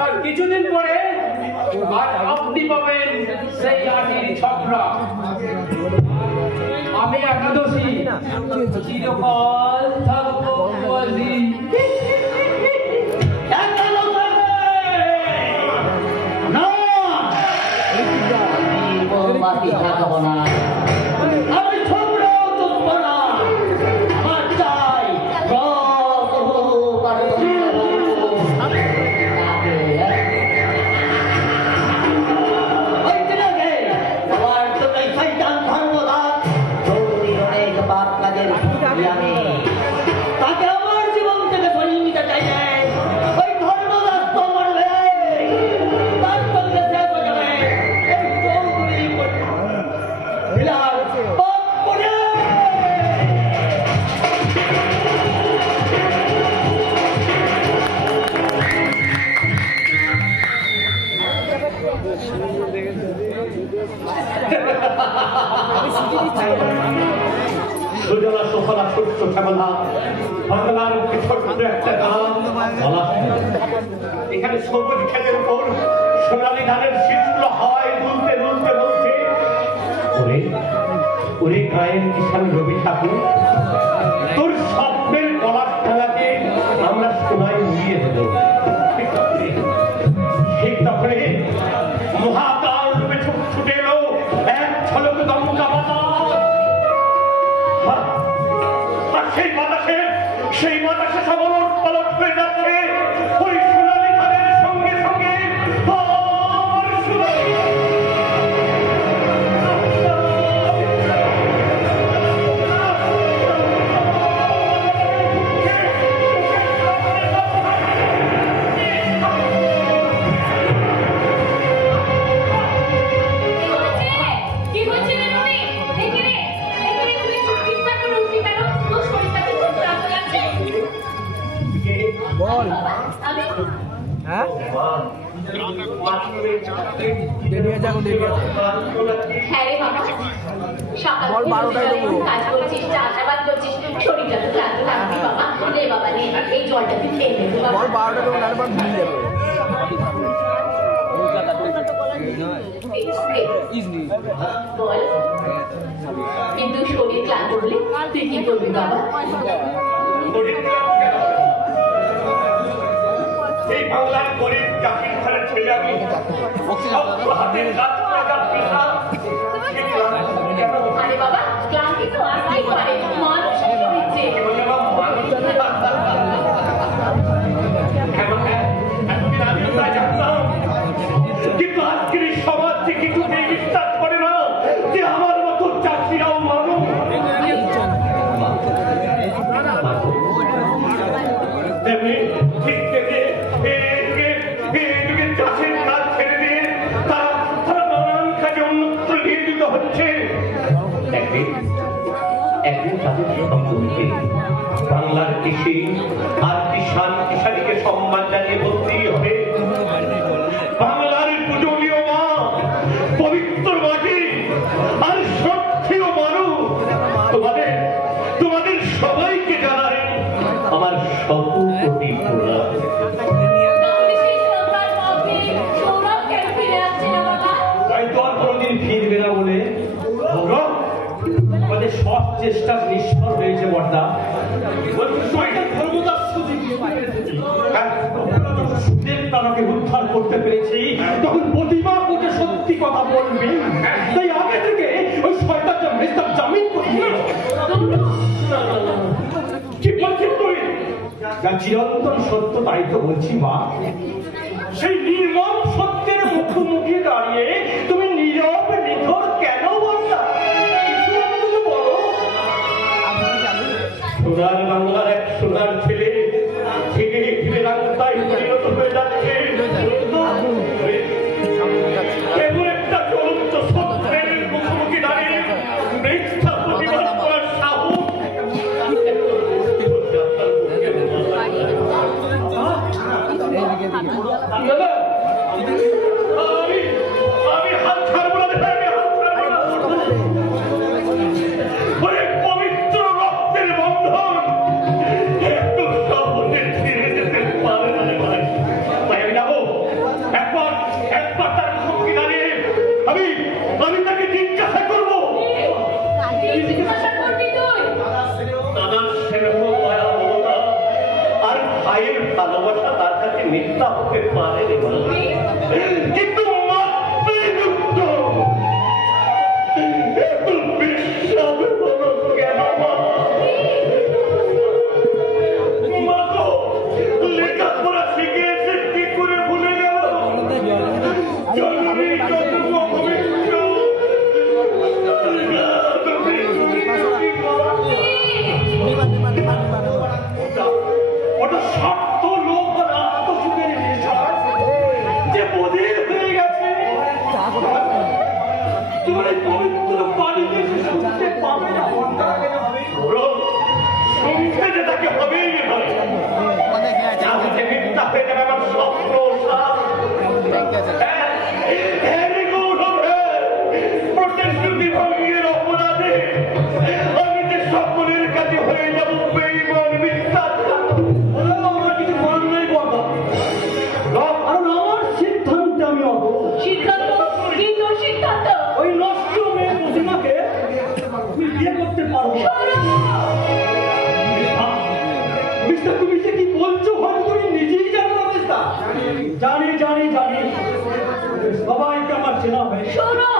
আর কিছুদিন পরে আর আপনি পাবেন সেই আটির ছকরা। আমি একাদশী চিরকাল থাকবো বলি। মাটি থাকবো না, আমি ছোকরাও চলবো না, আমার চাই ওই দিনকে আমার তো এই শয়তান ধর্মদাস চৌধুরীর অনেক পাপ কাজের ভুগি আমি, তাকে আমার জীবন থেকে সরিয়ে নিতে চাইলে ওই ধর্মদাস তো মরবে, তার সঙ্গে শেষ হয়ে যাবে এই চৌধুরী বিলাস পাপ করে। সুজলা সুফলা শস্য শ্যামলা বাংলার ছোট্ট একটা গ্রাম এখানে সবুজ খেতের উপর সোনালী ধানের শীতগুলো হাওয়ায় দুলতে দুলতে বলছে, ওরে ওরে গায়ের কিষান রবি ঠাকুর, তোর স্বপ্নের গলার ঠেলাকে আমরা সোনায় উড়িয়ে দেব। ঠিক তখনই মহাকাল রূপে ছুটে এলো এক ঝলক দমকা বাতাস। আর সেই বাতাসে সবল পালট হয়ে যাচ্ছে ওই সোনালী ধানের সঙ্গে সঙ্গে আর সোনালী কি হচ্ছে রে তুমি? দেখে রে, তুই চিৎকার করে উঠলি কেন? তোর শরীরটা কি খুব খারাপ লাগছে? বল আমি হ্যাঁ দেরি আছে, এখন দেরি আছে। হ্যাঁ রে বাবা, সকাল বল, থেকে 12টায় দেবো। কাজ করছিস, চাষাবাদ করছিস, শরীরটা তো ক্লান্ত লাগছে বাবা। নে বাবা নে, এই জলটা তুই খেয়ে নে বাবা। বল 12টা দেবো, নাহলে পর ভুলে যাবে। বল, কিন্তু শরীর ক্লান্ত হলে তুই কি করবি বাবা? এই বাংলার গরিব চাকরির ঘরের ছেলে আমি সব হাতের কাজ করে যাচ্ছি না। আরে বাবা, ক্লান্তি তো আসতেই পারে, মানুষের শরীর যে। কিন্তু আজকের এই সমাজ যে কিছুতেই বিশ্বাস করে না যে আমার মতো চাকরিরাও মানুষ। তেমনি ঠিক থেকে চাষের কাজ ছেড়ে দিয়ে তারা নানান কাজে অন্যত্র নিয়োজিত হচ্ছে। একদিন তাদের সম্পর্কে বাংলার কৃষি আর কিষানীকে সম্মান জানিয়ে বলতেই হবে, বাংলার পূজনীয় মা, পবিত্র মাটি আর সত্যিও মানুষ, তোমাদের সবাইকে জানাই আমার শত কোটি প্রণাম। তাহলে সেই শ্রদ্ধার পথে সৌরভ কেন ফিরে আসছে না বাবা? তাই তো আর কোনোদিন ফিরবে না বলে গৌরব, আমাদের সব চেষ্টা নিষ্ফল হয়েছে বর্দা। সুদেব তারাকে উদ্ধার করতে পেরেছি, তখন প্রতিভা কোটে সত্যি কথা বলবি, তাই আগে থেকে ওই শয়তানটা মেস্তার জামিন করিয়ে কি বলছিস তুই? যা চিরন্তন সত্য তাই তো বলছি মা। সেই নির্মম সত্যের মুখোমুখি দাঁড়িয়ে তুমি নীরব নিথর কেন বললা? কিছু বলো। সোনার বাংলার এক সোনার ছেলে ধীরে ধীরে রাস্তায় পরিণত হয়ে যাচ্ছে। এমন একটা জ্বলন্ত সত্যের মুখোমুখি দাঁড়িয়ে মিথ্যা প্রতিবাদ করার সাহস আমি হাত ছাড়বো না, আমি হাত ছাড়বো না। ওরে পবিত্র রক্তের বন্ধন একটু সহজে ছিঁড়ে যেতে পারে না রে ভাই। ভাই আমি যাবো একবার তার মুখোমুখি দাঁড়িয়ে আমি তাকে জিজ্ঞাসা করবো কি জিজ্ঞাসা করবি তুই? দাদার স্নেহ মায়া মমতা আর ভাইয়ের ভালোবাসা তার কাছে মিথ্যা হতে পারে রে ভাই। কিন্তু মাতৃযুক্ত এত বিশ্বাস হলো কেন মা তো লেখাপড়া শিখে এসে কি করে ভুলে গেল জননী জন্মভূমিষ্ঠ ওটা শক্ত লোক আর আত্মসুখের বিষয় যে বধির হয়ে গেছে। তোমার এই পবিত্র পানিতে সে শুনতে পাবে না, শুনতে যে তাকে হবেই হবে। মিথ্যা হয়ে যাবে আমার স্বপ্ন প্রতিশ্রুতি ভঙ্গের অপরাধে আমি যে সকলের কাছে হয়ে যাব বেঈমান মিথ্যা। আমার কিছু বলার নাই বাবা, কারণ আমার সিদ্ধান্তে আমি অটল। সিদ্ধান্ত? কি তোর সিদ্ধান্ত? ওই নষ্ট মেয়ে প্রতিমাকে তুমি বিয়ে করতে পারো না। মিস্টার, তুমি যে কি বলছো হয়তো তুমি নিজেই জানো না মিস্টার। জানি জানি জানি, সবাইকে আমার চেনা হয়। শোনো,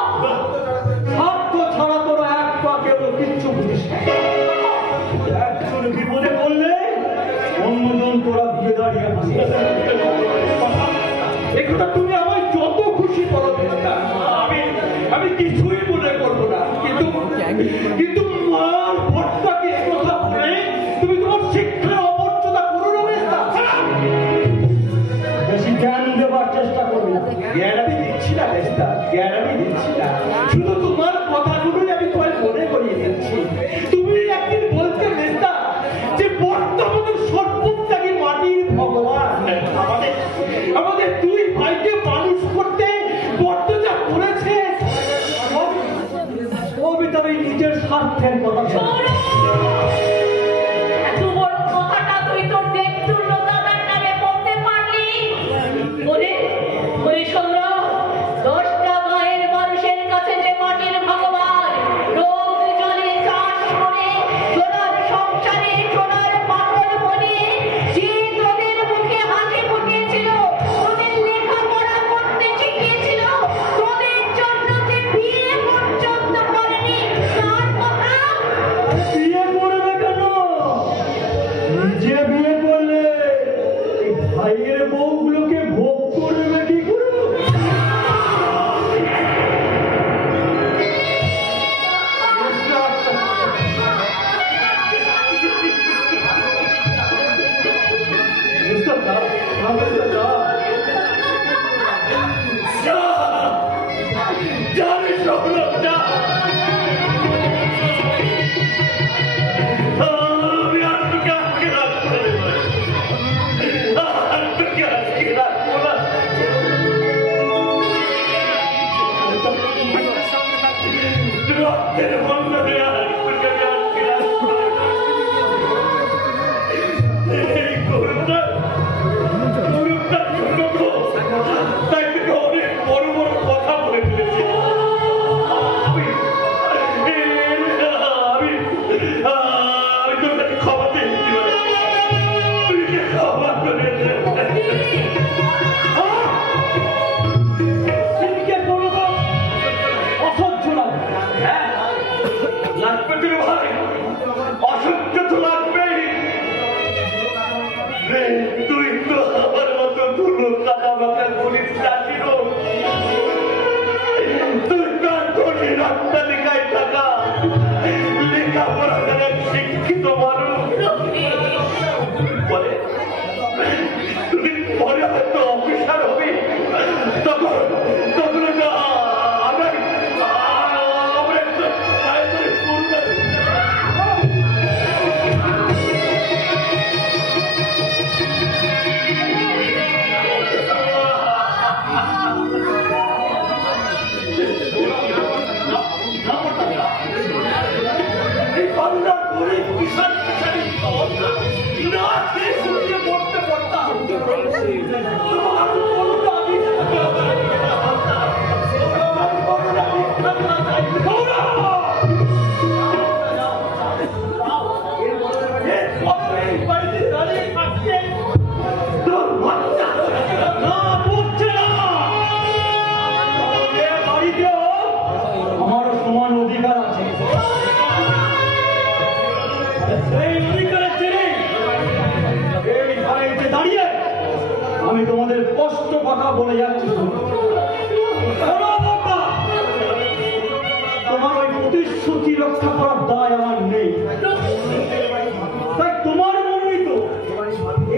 স্বার্থ ছাড়া তোরা এক পা কেউ কিচ্ছু বুঝিস না। একজন বিপদে পড়লে অন্যজন তোরা বিয়ে দাঁড়িয়ে আসিস। একথা তুমি আমায় যত খুশি করো মিস্টার, আমি কিছুই মনে করবো না। কিন্তু মার ভর্তাকে একথা বলে তুমি তোমার শিক্ষার অমর্যাদা করো না মিস্টার। বেশি জ্ঞান দেওয়ার চেষ্টা করবে না। জ্ঞান আমি দিচ্ছি না মিস্টার, জ্ঞান আমি দিচ্ছি না। শুধু তোমার কথাগুলোই আমি তোমায় মনে করিয়ে দিচ্ছি। তুমি একদিন বলতে মিস্টার যে বর্তমানে সর্বত্যাগী মাটির ভগবান আমাদের দুই ভাইকে মানুষ করতে বড্ড যা করেছে, সবই তার এই নিজের স্বার্থের কথা। শোনো, এত বড় কথাটা তুই তোর দেবতুল্য দাদার নামে বলতে পারলি? ওরে শোনো, 10টা গায়ের মানুষের কাছে যে মাটির ভগবান রোজ জলে চাষ করে সোনার সংসারে সোনার পাথর বনিয়ে যে তোদের মুখে হাসি ফুটিয়েছিল, তোদের লেখাপড়া করতে শিখিয়েছিল, তোদের জন্য যে বিয়ে পর্যন্ত করেনি, তার কথা বিয়ে করবে কেন? নিজে বিয়ে করলে এই ভাইয়ের বউগুলোকে ভোগ করবে কি করে? জানিস না আমি আর তোকে আটকে রাখবো না, আর তোকে আটকে রাখবো না। রক্তের বন্ধনে আর তোকে আমি আটকে রাখবো না। এই করুণা জন্য তো তাই তোকে অনেক বড় বড় কথা বলে ফেলেছি। আমি তোর কাছে ক্ষমা চেয়েছি, তুই যে ক্ষমা করে দে। সিনকে কোনো অসহ্য লাগে। হ্যাঁ, লাগবে তোর ভাই, অসহ্য তো লাগবেই। তুই তো আমার মতো ধুলো কাটা মাথা বলিস চাষির, তুই তার ধনী রাস্তা লেখায় থাকা লেখাপড়া আমরা গরিব কিষাণ কিষাণী না খেয়ে শুকিয়ে মরতে পারতাম। তোমার করুণা ভিক্ষা তোমার করুণা ভিক্ষা করা চাই। বাড়িতে দাঁড়িয়ে থাকছে তোর বাচ্চা না বুঝছে না বাড়িতেও আমারও সমান অধিকার আছে। সেই অধিকারের জেরে এই বাড়িতে দাঁড়িয়ে আমি তোমাদের স্পষ্ট কথা বলে যাচ্ছি। তোমার ওই প্রতিশ্রুতি রক্ষা করার দায় আমার নেই। তাই তোমার মনেই তো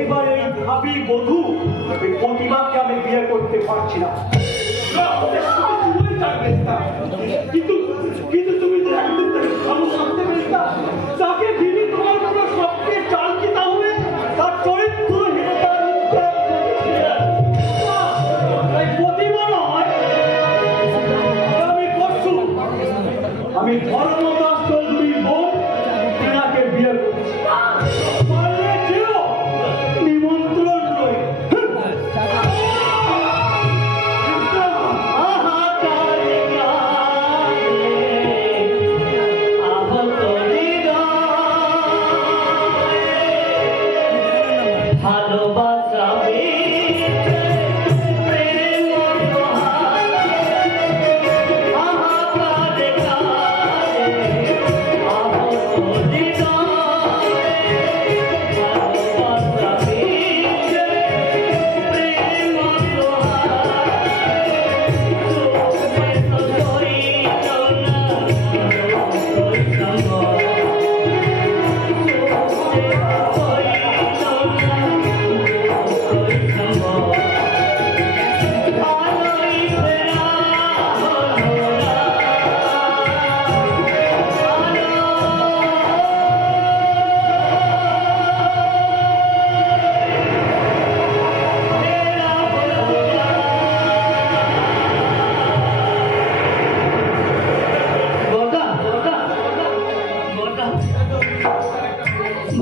এবার এই ভাবি বধূ এই প্রতিমাকে আমি বিয়ে করতে পারছি না। কিন্তু কিন্তু তুমি তো একদিন থেকে ভালো থাকতে পেরেছ না। তাকে দিদি তোমার কোনো সবচেয়ে চাল কি তাহলে তার চরিত্রহীনতার তাই প্রতিমা নয় আমি পরশু আমি ধর্মদাস চৌধুরীর বোন টিনাকে বিয়ে করছি। পারলে যেও, নিমন্ত্রণ নয়।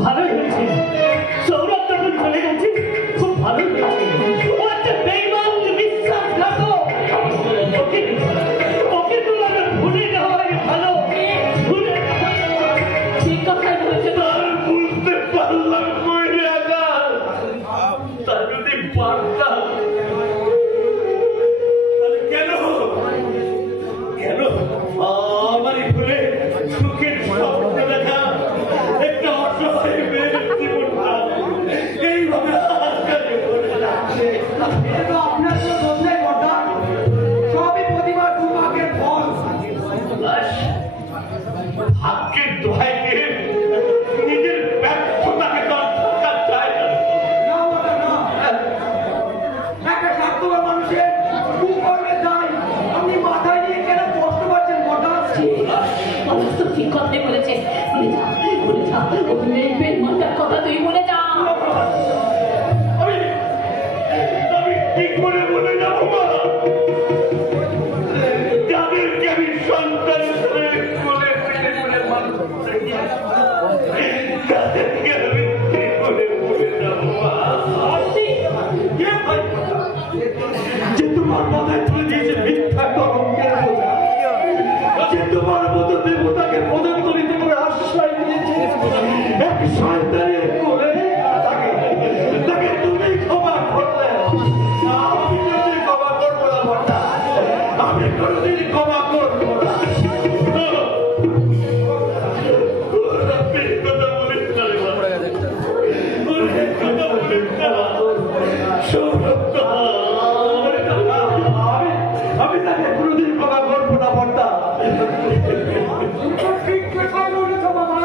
ভালোই হয়েছে, সৌরভ যখন চলে গেছে খুব ভালোই হয়েছে। ও একটা বেঈমান বিশ্বাসঘাতক। ওকে তোমাকে ভুলে যাওয়াই ভালো। ভুলে ঠিক কথাই বলেছে তো। আর বুঝতে পারলাম কই রাজা, তা যদি পারতাম তাহলে কেন কেন আমারই ভুলে সুখের স্বপ্ন দেখা একটা অসহায় মেয়ের জীবনটা এইভাবে আটকাতে করে যাচ্ছে। এটা আপনার তো দোষ নেই বড়দা, সবই প্রতিবার দুর্ভাগ্যের ফল। ভাগ্যের দোহাই দিয়ে নিজের ব্যর্থতাকে দরকার চায় না। না বড়দা না, একটা স্বার্থপর মানুষের কুকর্মের দায় আপনি মাথায় নিয়ে কেন কষ্ট পাচ্ছেন বড়দা? অবশ্য ঠিক কথাই বলেছে। বলে যা, বলে যা, ওই মেয়ে বেঈমানটার কথা তুই বলে যা। আমি কি করে বলে যাবো মা? যাদেরকে আমি সন্তান হিসেবে কোলে পিঠে করে মানুষ করেছি, তাদেরকে আমি কি করে বলে যাবো মা? কে ভাই? যে তোমার মাথায় তুলে দিয়েছে মিথ্যা কলঙ্কের বোঝা, যে তোমার মতো দেবতাকে পদান্তরিত করে আশ্রয় দিয়েছে এক শয়তানের কোলে, তাকে তুমি ক্ষমা করলে। আমি যদি ক্ষমা করবো না বড়দা, আমি কোনোদিন ক্ষমা করবো না। কথা বলিস না রে বাবা, কথা বলিস না। সৌরভ, আমি তাকে কোনোদিন ক্ষমা করবো না বড়দা। ঠিক কথাই বলেছো বাবা,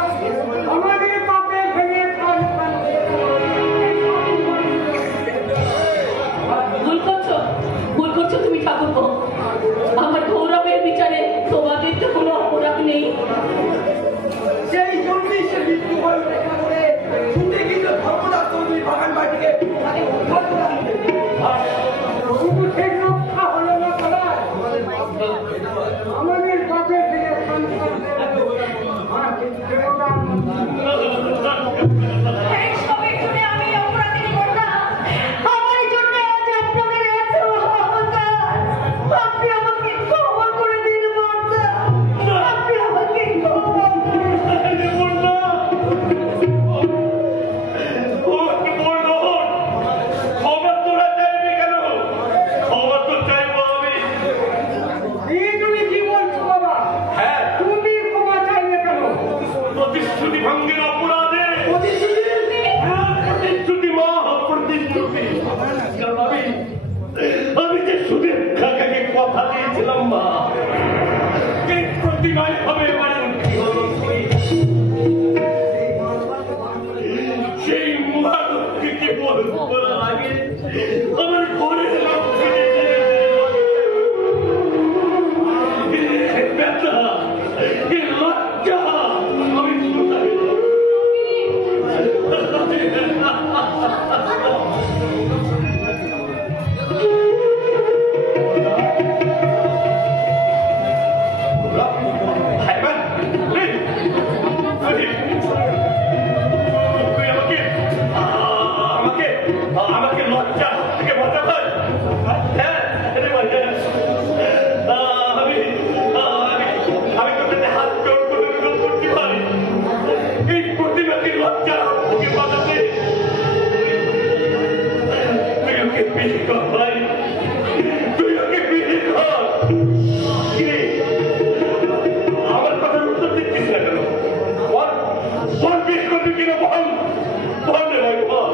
আমাদের পাপে ভেঙে প্রাণ ভুল করছো তুমি ঠাকুরপো। আমার গৌরবের বিচারে তোমাদের তো কোনো অপরাধ নেই। সেই জন্যই সে মৃত্যু এই সবই শুনে আমি অপরাধী করলাম। আমার জন্য আজ আপনাদের এত অহংকার। আপনি আমাকে ক্ষমা করে দিন বর্দা। আপনি আমাকে ক্ষমা করে দিন। আরে বন্যা! ও কি বললো? ক্ষমা তোরা চাইবি কেন? ক্ষমা তো চাইবো আমি। তুমি কি বলছো বাবা? হ্যাঁ, তুমি ক্ষমা চাইবে কেন? প্রতিশ্রুতি ভঙ্গের অপরাধে। প্রতিশ্রুতি? হ্যাঁ, প্রতিশ্রুতি মা, প্রতিশ্রুতি। কারণ আমি যে সুদের কাকাকে কথা দিয়েছিলাম মা, এই প্রতিমায় হবে সেই মহালক্ষ্মীকে বলার আগে আমার ঘরের ব্যথা, এই লজ্জা আমি কোথায় আমাকে লজ্জা থেকে বাঁচাতে হ্যাঁ আমি তোকে হাত জোর করে অনুরোধ করতে পারি এই প্রতিবাদী লজ্জা থেকে বাঁচাতে তুই ওকে বিয়ে কর ভাই, তুই ওকে বিয়ে কর। কিরে, আমার কথার উত্তর দিচ্ছিস না কেন? বল বল, বিয়ে করবি কিনা বল, বল রে ভাই বল।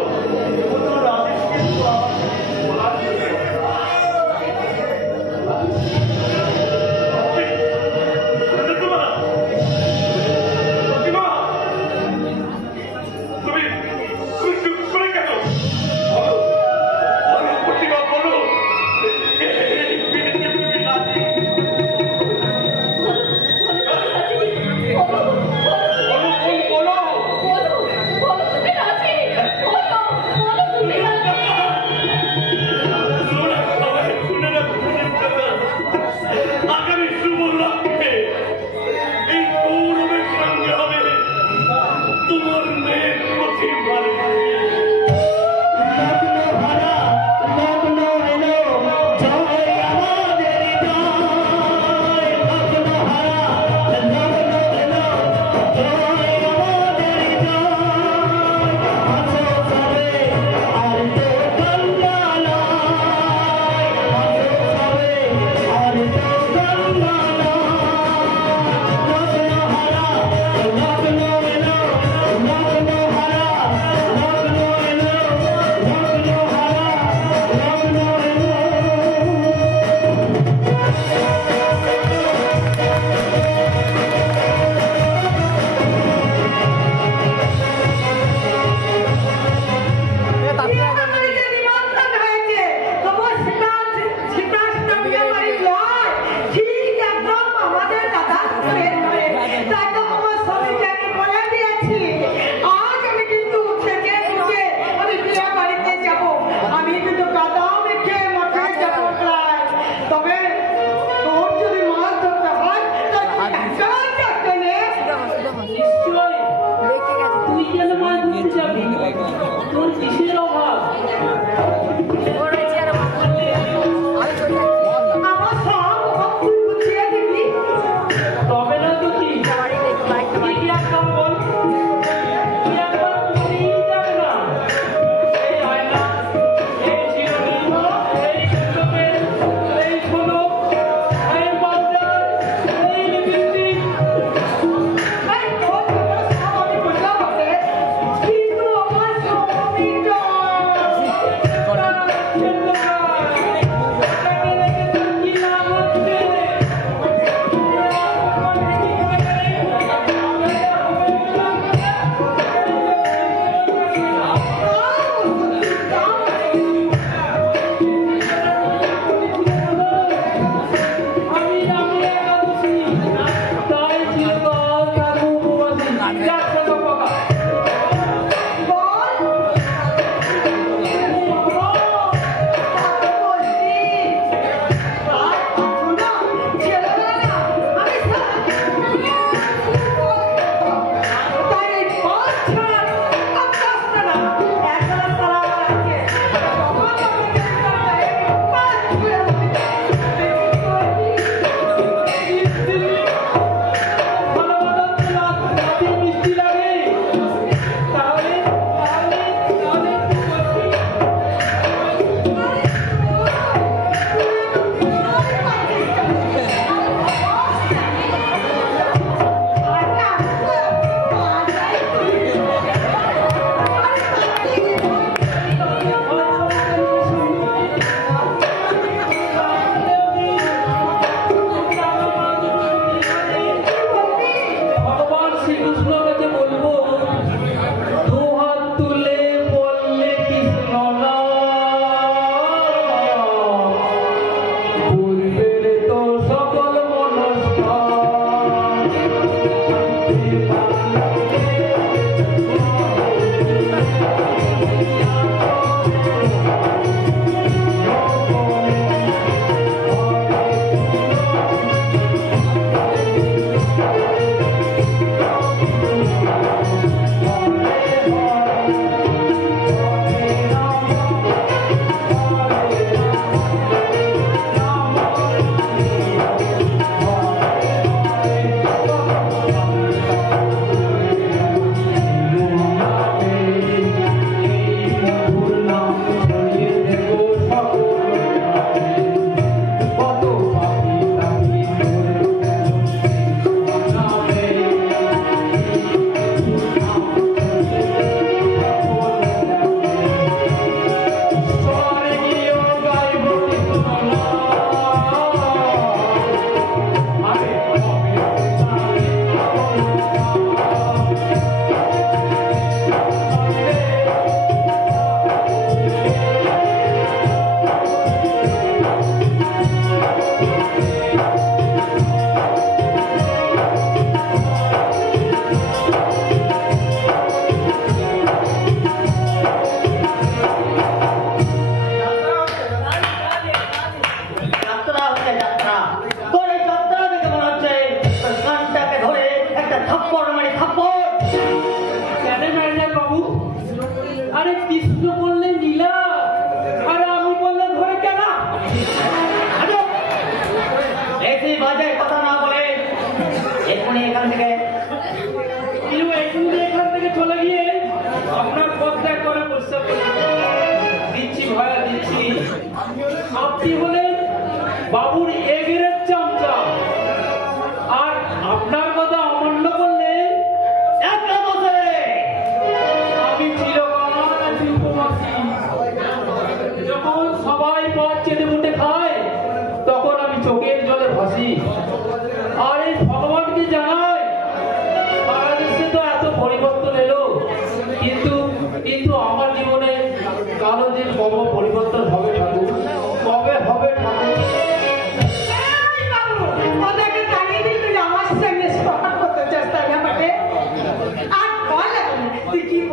কিন্তু আমার স্বামীটা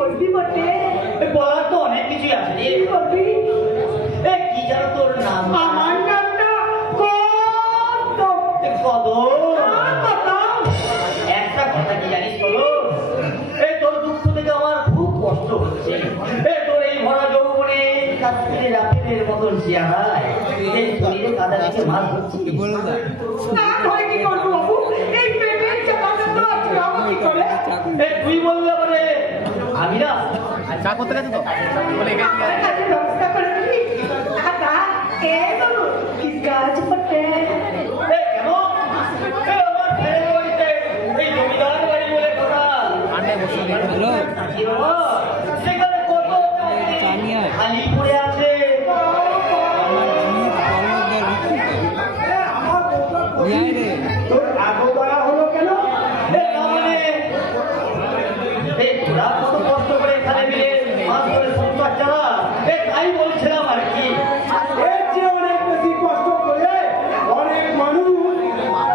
বলবি বটে? বলার তো অনেক কিছুই আছে রে। কি বলবি? কি জানো তোর নাম? আমার নামটা কদম। কদম। কদম। একটা কথা কি জানিস বলো, এই তোর দুঃখ থেকে আমার খুব কষ্ট হচ্ছে। তোর এই ভরা যৌবনে রাতের মতন চেহারায় এই শরীরে কাদা থেকে মাছ হচ্ছে। না হয় কি করবো বাবু? এই পেটের চাপাটা তো আজকে আমার কি করে? তুই বললে বলে আমি না চা করতে গেছে তো বলে এখানে আমার কাছে ব্যবস্থা করে দিবি? আচ্ছা, এ বাবু, কি কাজ করতে? কেন আমার ছেলের বাড়িতে এই জমিদার বাড়ি বলে কথা আন্ডায় বসে হ্যালো কি বাবা, সেখানে কত খালি পড়ে আছে। তোর এত দয়া হলো কেন? তোরা কত কষ্ট করে এখানে মিলে মাছ ধরে সংসার চালা, তাই বলছিলাম আর কি। এর চেয়ে অনেক বেশি কষ্ট করে অনেক মানুষ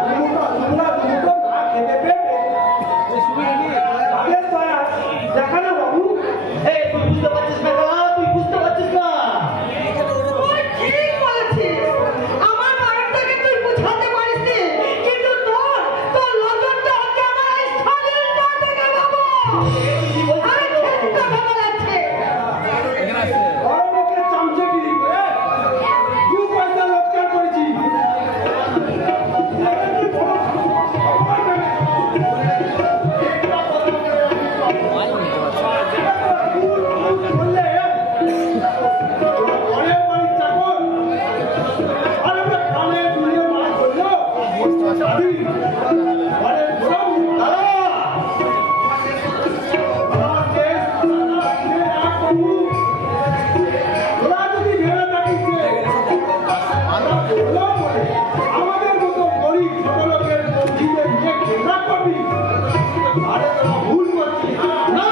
দুমুঠো না খেতে পেবে। তাদের দয়া দেখা না বাবু। তুই বুঝতে পারছিস না কালা, তুই বুঝতে পারছিস না। তুই ঠিক বলেছিস। আমার বাড়িটাকে তুই বুঝাতে পারিসনি, কিন্তু তোর নজরটা হচ্ছে আমার এই শরীরটা থেকে বাবু। কি বলছিস আমি তো? ঠিক কথা বলেছি। বড় লোকের চামচেগিরি করে 2 পয়সা লোকসান করেছি। বললে অনেক বাড়ির চাকর আর আমরা কানে দুলে মাছ করলো দাবি অনেক বড় কালা, আমার দেশ এক প্রভু ওরা যদি ভেবে থাকিস যে আমরা বললাম বলে আমাদের মতো গরিব ছোট লোকের বঞ্চিতের নিয়ে ঘেন্না করবি, আরে তোরা ভুল করছিস। না,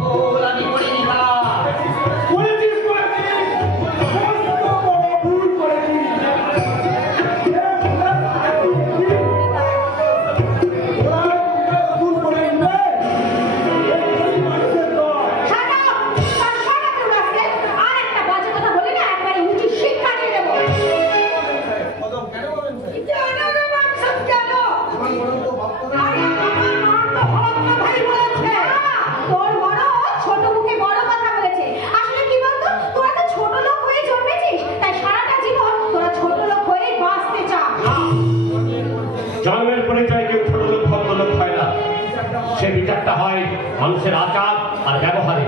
ভুল আমি করিনি কালা। করেছিস কত বড় ভুল করেছিস। ওরা ভুল করে নিবে এই মানুষের দল। Shut up! Shut up, you rascal! আর একটা বাজে কথা বলি না, একবারে উচিত শিক্ষা দিয়ে দেবো। কেন রে বাঞ্ছদ, কেন? আরে আমার নাম তো ভরত ভাই বলেছে। তোর বড় ছোট মুখে বড় কথা বলেছে। আসলে কি বলতো, তোরা তো ছোট লোক হয়ে জন্মেছিস, তাই সারাটা জীবন তোরা ছোট লোক হয়েই বাঁচতে চাস। জন্মের পরিচয় কেউ ছোট লোক ভদ্রলোক হয় না, সে বিচারটা হয় মানুষের আচার আর ব্যবহারে।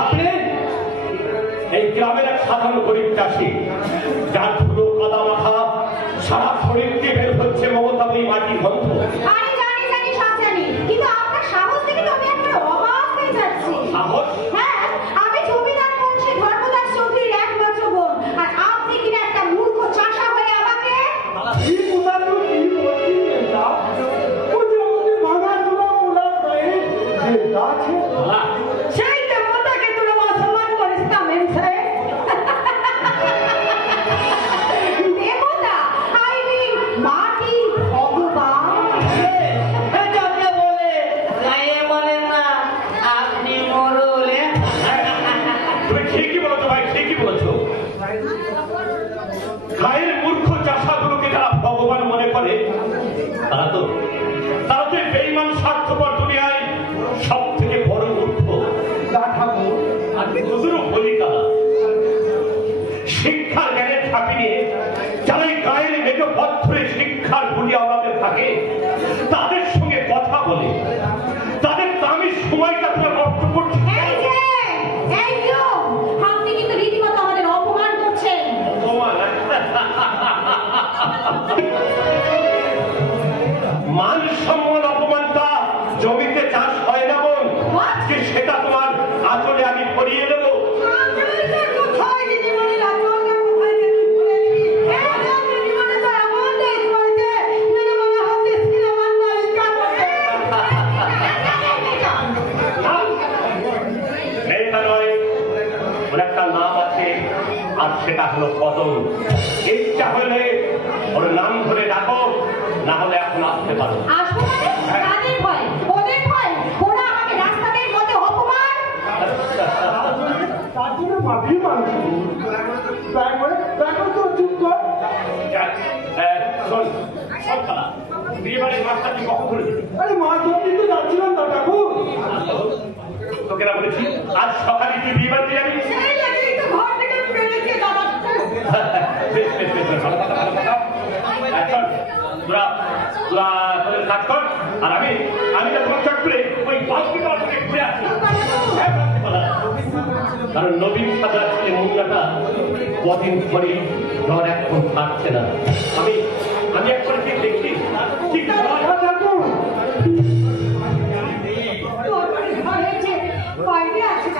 আপনি এই গ্রামের এক সাধারণ গরিব চাষি, যার ধুলো কাদা মাথা, সারা শরীর দিয়ে বের হচ্ছে মমতাময়ী মাটির গন্ধ। আরে জানি জানি সব জানি, কিন্তু আপনার সাহস দেখে তো আমি একবার অবাক হয়ে যাচ্ছি। সাহস? হ্যাঁ, আমি জমিদার বংশে ধর্মদাস চৌধুরীর একমাত্র বোন, আর আপনি কিনা একটা মূর্খ চাষা হয়ে আমাকে। এই উদাহরণ কি বলছিস এটা? ও যে আমাদের ভাঙাচোরা পোড়া গায়ে যে আছে আলা, সেই দেবতাকে তুলে অসম্মান করিস না মেমসাহেব। দেবতা, I mean মাটি ভগবান। যাকে বলে গায়ে বলেন না আপনি মরলে। তুমি ঠিকই বলেছো ভাই, ঠিকই বলেছো। গায়ের মূর্খ চাষাগুলোকে যারা ভগবান মনে করে তারা তো বেঈমান স্বার্থপর দুনিয়ায় সব থেকে বড় মূর্খ। আর হুজুরও বলি তারা শিক্ষার জ্ঞানের ঠাপি নিয়ে যারা এই গায়ের মেঘ পত্রে শিক্ষার গুলি আমাদের থাকে, তাদের সঙ্গে কথা বলে তাদের দামি সময়টা তুমি নষ্ট করছো। এই যে, এই you, আপনি কিন্তু রীতিমতো আমাদের অপমান করছেন। মান সম্মান অপমানটা জমিতে চাষ হয় না বোন, যে সেটা তোমার আঁচলে আমি পরিয়ে দেবো। কোথায় দিদিমণিরা, তোকে কোথায় গেলি বলে দিবি? এই যে দিদিমণি তো এমন দেশ বাড়িতে, যেন মনে হচ্ছে সিনেমার নায়িকা বলে। মেয়েটা নয়, ওর একটা নাম আছে, আর সেটা হলো কদম। ইচ্ছা হলে ওর নাম ধরে ডাকো, না হলে এখন আসতে পারো। আসবো মানে? কাদের ভয়? ওদের ভয়? ওরা আমাকে বিয়ে বাড়ির মাছটা কি কখন ধরে দিবি? আরে মাছ ধরতে তো যাচ্ছিলাম তো ঠাকুর। তোকে না বলেছি আজ সকালে তুই বিয়ে বাড়িতে যাবি? সেই লাগেই তো ঘর থেকে বেরিয়ে দাঁড়াচ্ছে। বেশ বেশ বেশ বেশ, ভালো কথা ভালো কথা। এখন তোরা তোরা তোদের কাজ কর, আর আমি তো তোমার চট করে ওই বালতি তোমার থেকে ঘুরে আসি। হ্যাঁ, বালতি বলা। কারণ নবীন সাজা ছেলে মুন্নাটা কদিন ধরে জ্বর এখন থাকছে না। আমি একবার ঠিক দেখছি ঠিক ঠাকুর হয়েছে বাইরে আছে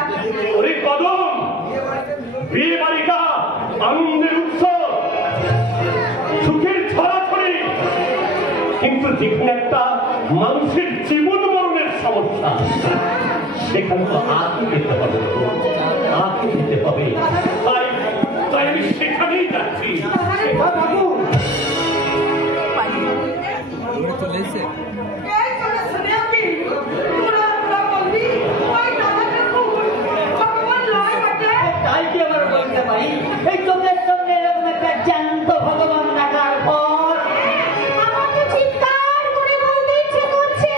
ওরে কদম, বিয়ে বাড়িটা আনন্দের উৎসব, সুখের ছড়াছড়ি, কিন্তু যেখানে একটা মানুষের জীবন মরণের সমস্যা সেখানে তো আঁকি দিতে হবে, আঁকি দিতে হবে। তাই আমি সেখানেই যাচ্ছি। ঠাকুর চলে এসছে এই করে শুনে আমি তোরা বলবি ওই দাদাকে ভগবান লয় বটে। তাই কি আবার বলতে পারি? এই চোখের সামনে এরকম একটা জ্যান্ত ভগবান দেখার পর আমার তো চিৎকার করে বলতে ইচ্ছে করছে,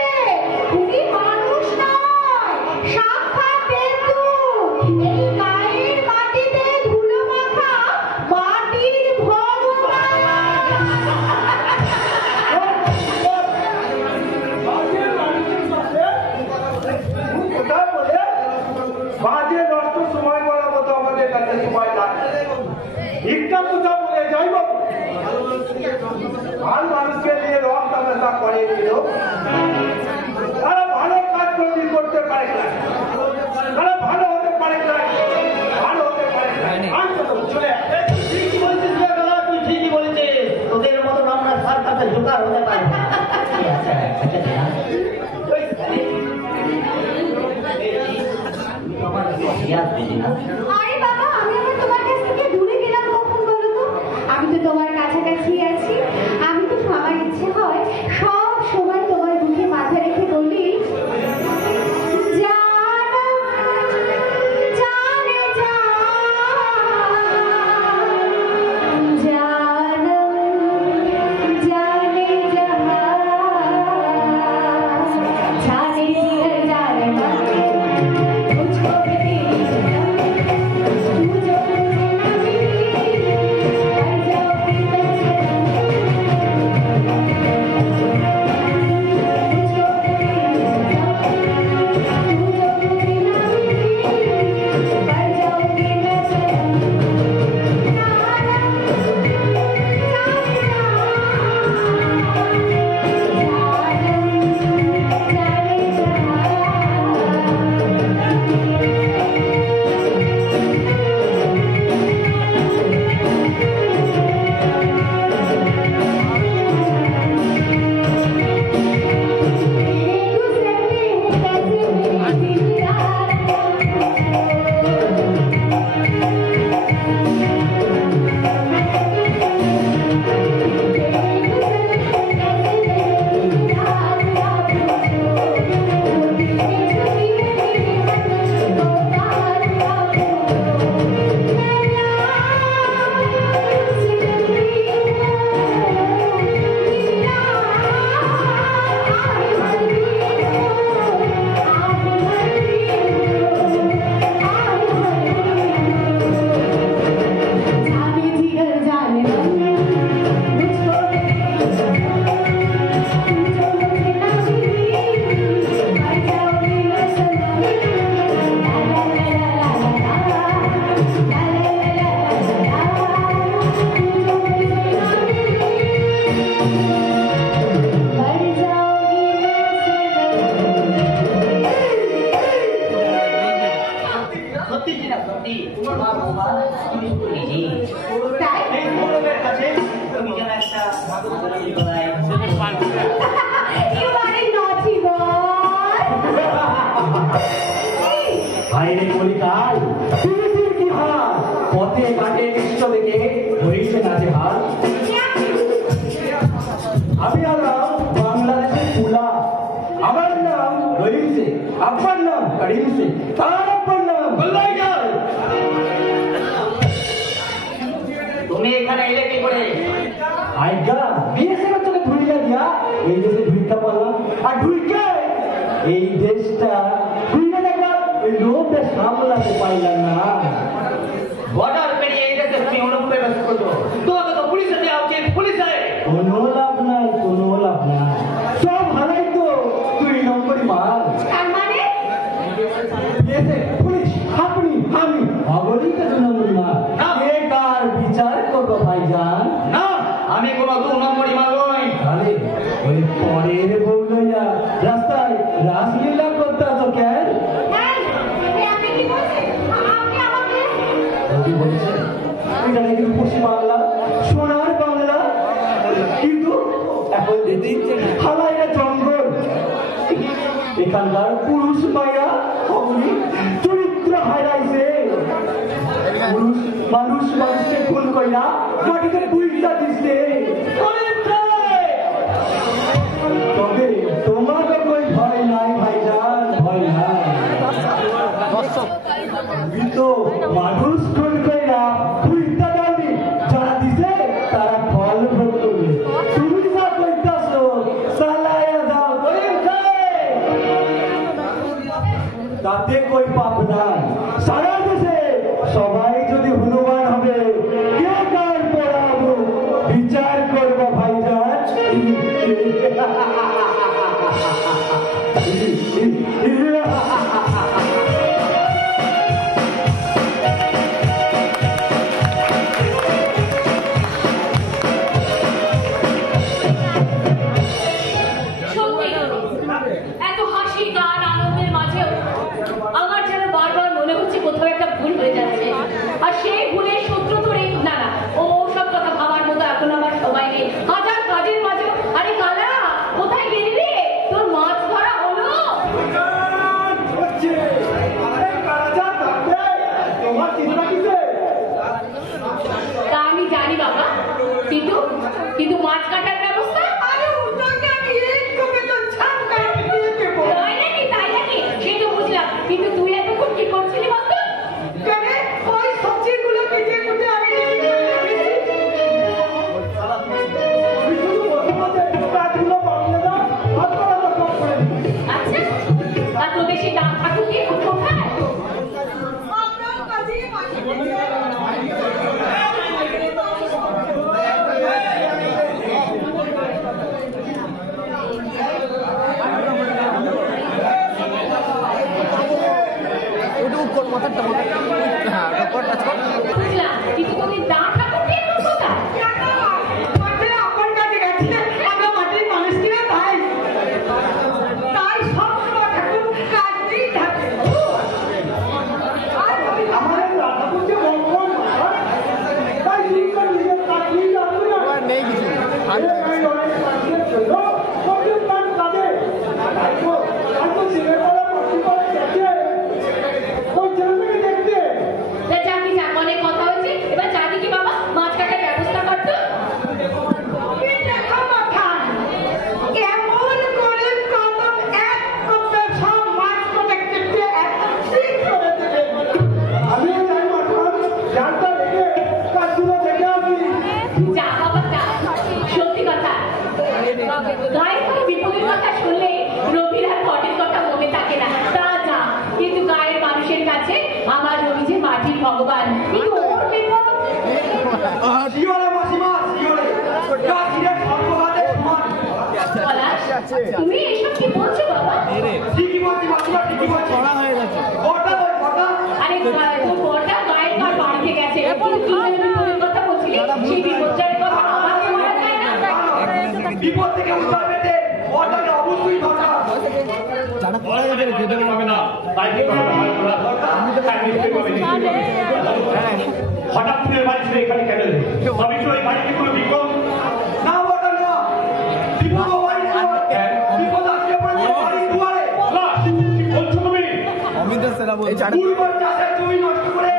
উনি মানুষ নয়, সাক্ষাৎ দেবদূত। এই গায়ের মাটিতে ধুলো মাখা মাটির ভগবান। বাজে মানুষের সাথে কোথায় বলে বাজে নষ্ট সময় করার মতো আমাদের কাছে সময় লাগে। ভিক্ষা কোথা বলে যাইব, ভাল মানুষকে নিয়ে রং তামাশা করে দিল। তারা ভালো কাজ যদি করতে পারে না, তারা ভালো হতে পারে না, ভালো হতে পারে না। আর তো চলে আসে। ঠিকই বলছিস রে দাদা, তুই ঠিকই বলেছিস। তোদের মতন আমরা তার কাছে জোগাড় হতে পারি না। আচ্ছা, আচ্ছা, আচ্ছা। ওই, আমার ইয়াদ বুঝি না। আরে বাবা, আমি আবার তোমার কাছ থেকে দূরে গেলাম কখন বলো তো? আমি তো তোমার কাছাকাছি আছি। আমি তো আমার ইচ্ছে হয় সব সময় তোমার বুকে মাথা রেখে বলি, জানম জানে জানম জানে জাহান জানে জিগর জানে मन मुझको भी तेरी सनम तू जो मुझे न मिली कर जाऊंगी मैं सनम मुझको भी तेरी सनम तू जो मुझे न मिली कर जाऊंगी मैं सनम সত্যি কিনা সত্যি, তোমার মা বাবা তুমি শুনিনি? তাই এই গৌরবের কাছে তুমি যেন একটা গলায় You are a naughty boy. বাইরে কলিকাল পৃথিবীর কি হাল, পথে ঘাটে বিশ্ব দেখে হয়েছে নাচে হাল। আমি হলাম বাংলাদেশের পুলা, আমার নাম রহিমসে, আপনার নাম করিমসে, তার আপনার নাম বল্লাইগার। তুমি এখানে এলে কি করে? আইগা বিয়ে से बच्चों को भूलिया दिया, ये এই দেশটা ঘুরে দেখবার ওই লোকটা সামলাতে পারলাম না। বর্ডার পেরিয়ে এই দেশে তুমি অনুপ্রবেশ করছো, তোমাকে তো পুলিশে দেওয়া উচিত। পুলিশে কোনো লাভ নাই, কোনো লাভ নাই, সব হারাই তো 2 নম্বরই মাল। তার মানে এতে পুলিশ আপনি আমি অগণিত 2 নম্বরই মাল। কে কার বিচার করবো ভাইজান? না, আমি কোনো 2 নম্বরই মাল নই। আরে ওই পরের বউ লইয়া রাস্তায় রাসলীলা করতে তো কেন? আপনি কি বলছেন? আপনি আমাকে রবি বলছে এটা নাকি পশ্চিম বাংলা, সোনার বাংলা, কিন্তু এখন হালাইয়া জঙ্গল। এখানকার পুরুষ মাইয়া অমনি চরিত্র হারাইছে। পুরুষ মানুষ মানুষকে খুন কইরা মাটিতে বুইটা দিছে। তবে তোমাকে কই ভয় নাই ভাইজান, ভয় নাই। তো মানুষ খুন কইরা বুইটা দাওনি, যারা দিছে তারা ফল ভোগ করবে। তুমি যা কইতাছো চালায়া দাও, তাতে কই পাপ নাই। সারা দেশে সবাই যদি হনুমান হবে, কে কার পড়াবো বিচার করবো ভাইজান। সত্যি এত হাসি গান আনন্দের মাঝেও আমার যেন বারবার মনে হচ্ছে কোথাও একটা ভুল হয়ে যাচ্ছে। আর সেই ভুলের সূত্র ধরে না না ও সব কথা ভাবার মতো এখন আমার সময় নেই। হাজার কাজের মাঝেও আরে কালা কোথায় গেলি রে? তোর মাছ ধরা হলো? তোমার চিন্তা কিসে? তা আমি জানি বাবা, কিন্তু কিন্তু মাছ কাটার ব্যবস্থা তাই নাকি? তাই নাকি? সে তো বুঝলাম, কিন্তু তুই এতক্ষণ কি করছিলি বলতো? আচ্ছা, আর তো বেশি দাম থাকুক কি কোথায়? বুঝলাম, কিন্তু কোনদিন দাম থাকুক কি কোথায়? আমাদের রাধাপুর যে মঙ্গল নয়, তাই লিঙ্কন নিজের চাকরি রাখবে না। নেই কিছু এই লড়াই চাকরির জন্য কঠিন কাজ কাজে। তাইতো হয়তো ছেলে বড় ভর্তি করে গেছে। ওই ছেলেটাকে দেখতে। তা চাকরি যাক, অনেক কথা হয়েছে, এবার চাকরি কি বাবা মাছ কাটার ব্যবস্থা করতো? আমিও যাই মাঠান, জানটা দেখে কাজগুলো দেখে আসি। যা বাবা যা, সত্যি কথা গায়ের কোনো বিপদের কথা শুনলে রবির আর ঘটের কথা মনে থাকে না। তা যা, কিন্তু গায়ের মানুষের কাছে আমার রবি যে মাটির ভগবান, কিন্তু ওর বিপদ। শিওরে মাসিমা, শিওরে। কাকিরে সর্বঘাতে সমান। পলাশ, তুমি এসব কি বলছো বাবা? ঠিকই বলছি মাসিমা, ঠিকই বলছি। কটা ওই কটা? আরে তোর বড়টা গায়ের ঘর বাড়িতে গেছে, কিন্তু তুই যে বিপদের কথা বলছিলি, সেই বিপদের কথা আমাকে বলা যায় না? বিপদ থেকে উদ্ধার পেতে ওটাকে অবশ্যই দরকার। হঠাৎ তুমি বাড়ি ছেড়ে এখানে কেন এলে? আমি তো এই বাড়িতে কোনো বিপদ না ওটা না, বিপদ বাড়ি নয়, বিপদ আসলে পড়েছে বাড়ির দুয়ারে। কি বলছো তুমি? পূর্বর চাষের জমি নষ্ট করে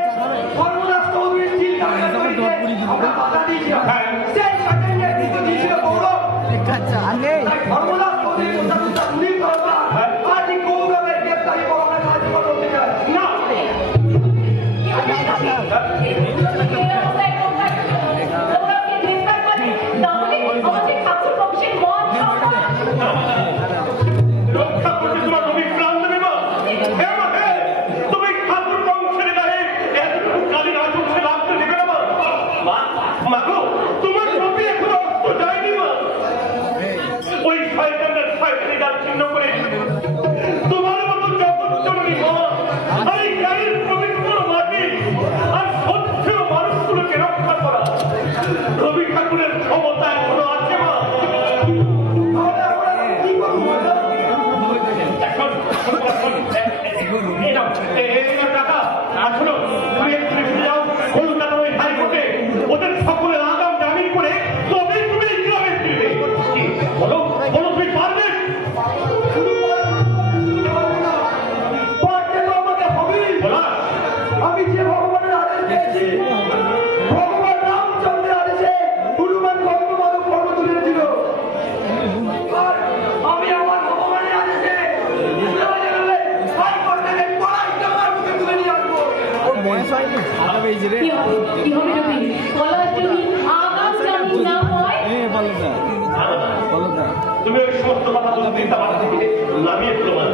সর্বনাশ চৌধুরীর চিল কাটাতে আমরা বাধা দিয়েছিলাম। সেই কাটাই নিয়ে কিন্তু দিয়েছিল গৌরব। তাই সর্বনাশ চৌধুরীর কথা শুনেই দরকার। আজই গৌরবের গ্রেপ্তারি পরোয়ানা কার্যকর করতে চাই। না, রক্ষা করতে তোমার কি হবে যদি পলাশ যদি আগাম জামিন না হয়? তুমি ওই সমস্ত কথা বলতে চিন্তা ভাবনা থেকে নামিয়ে প্রমাণ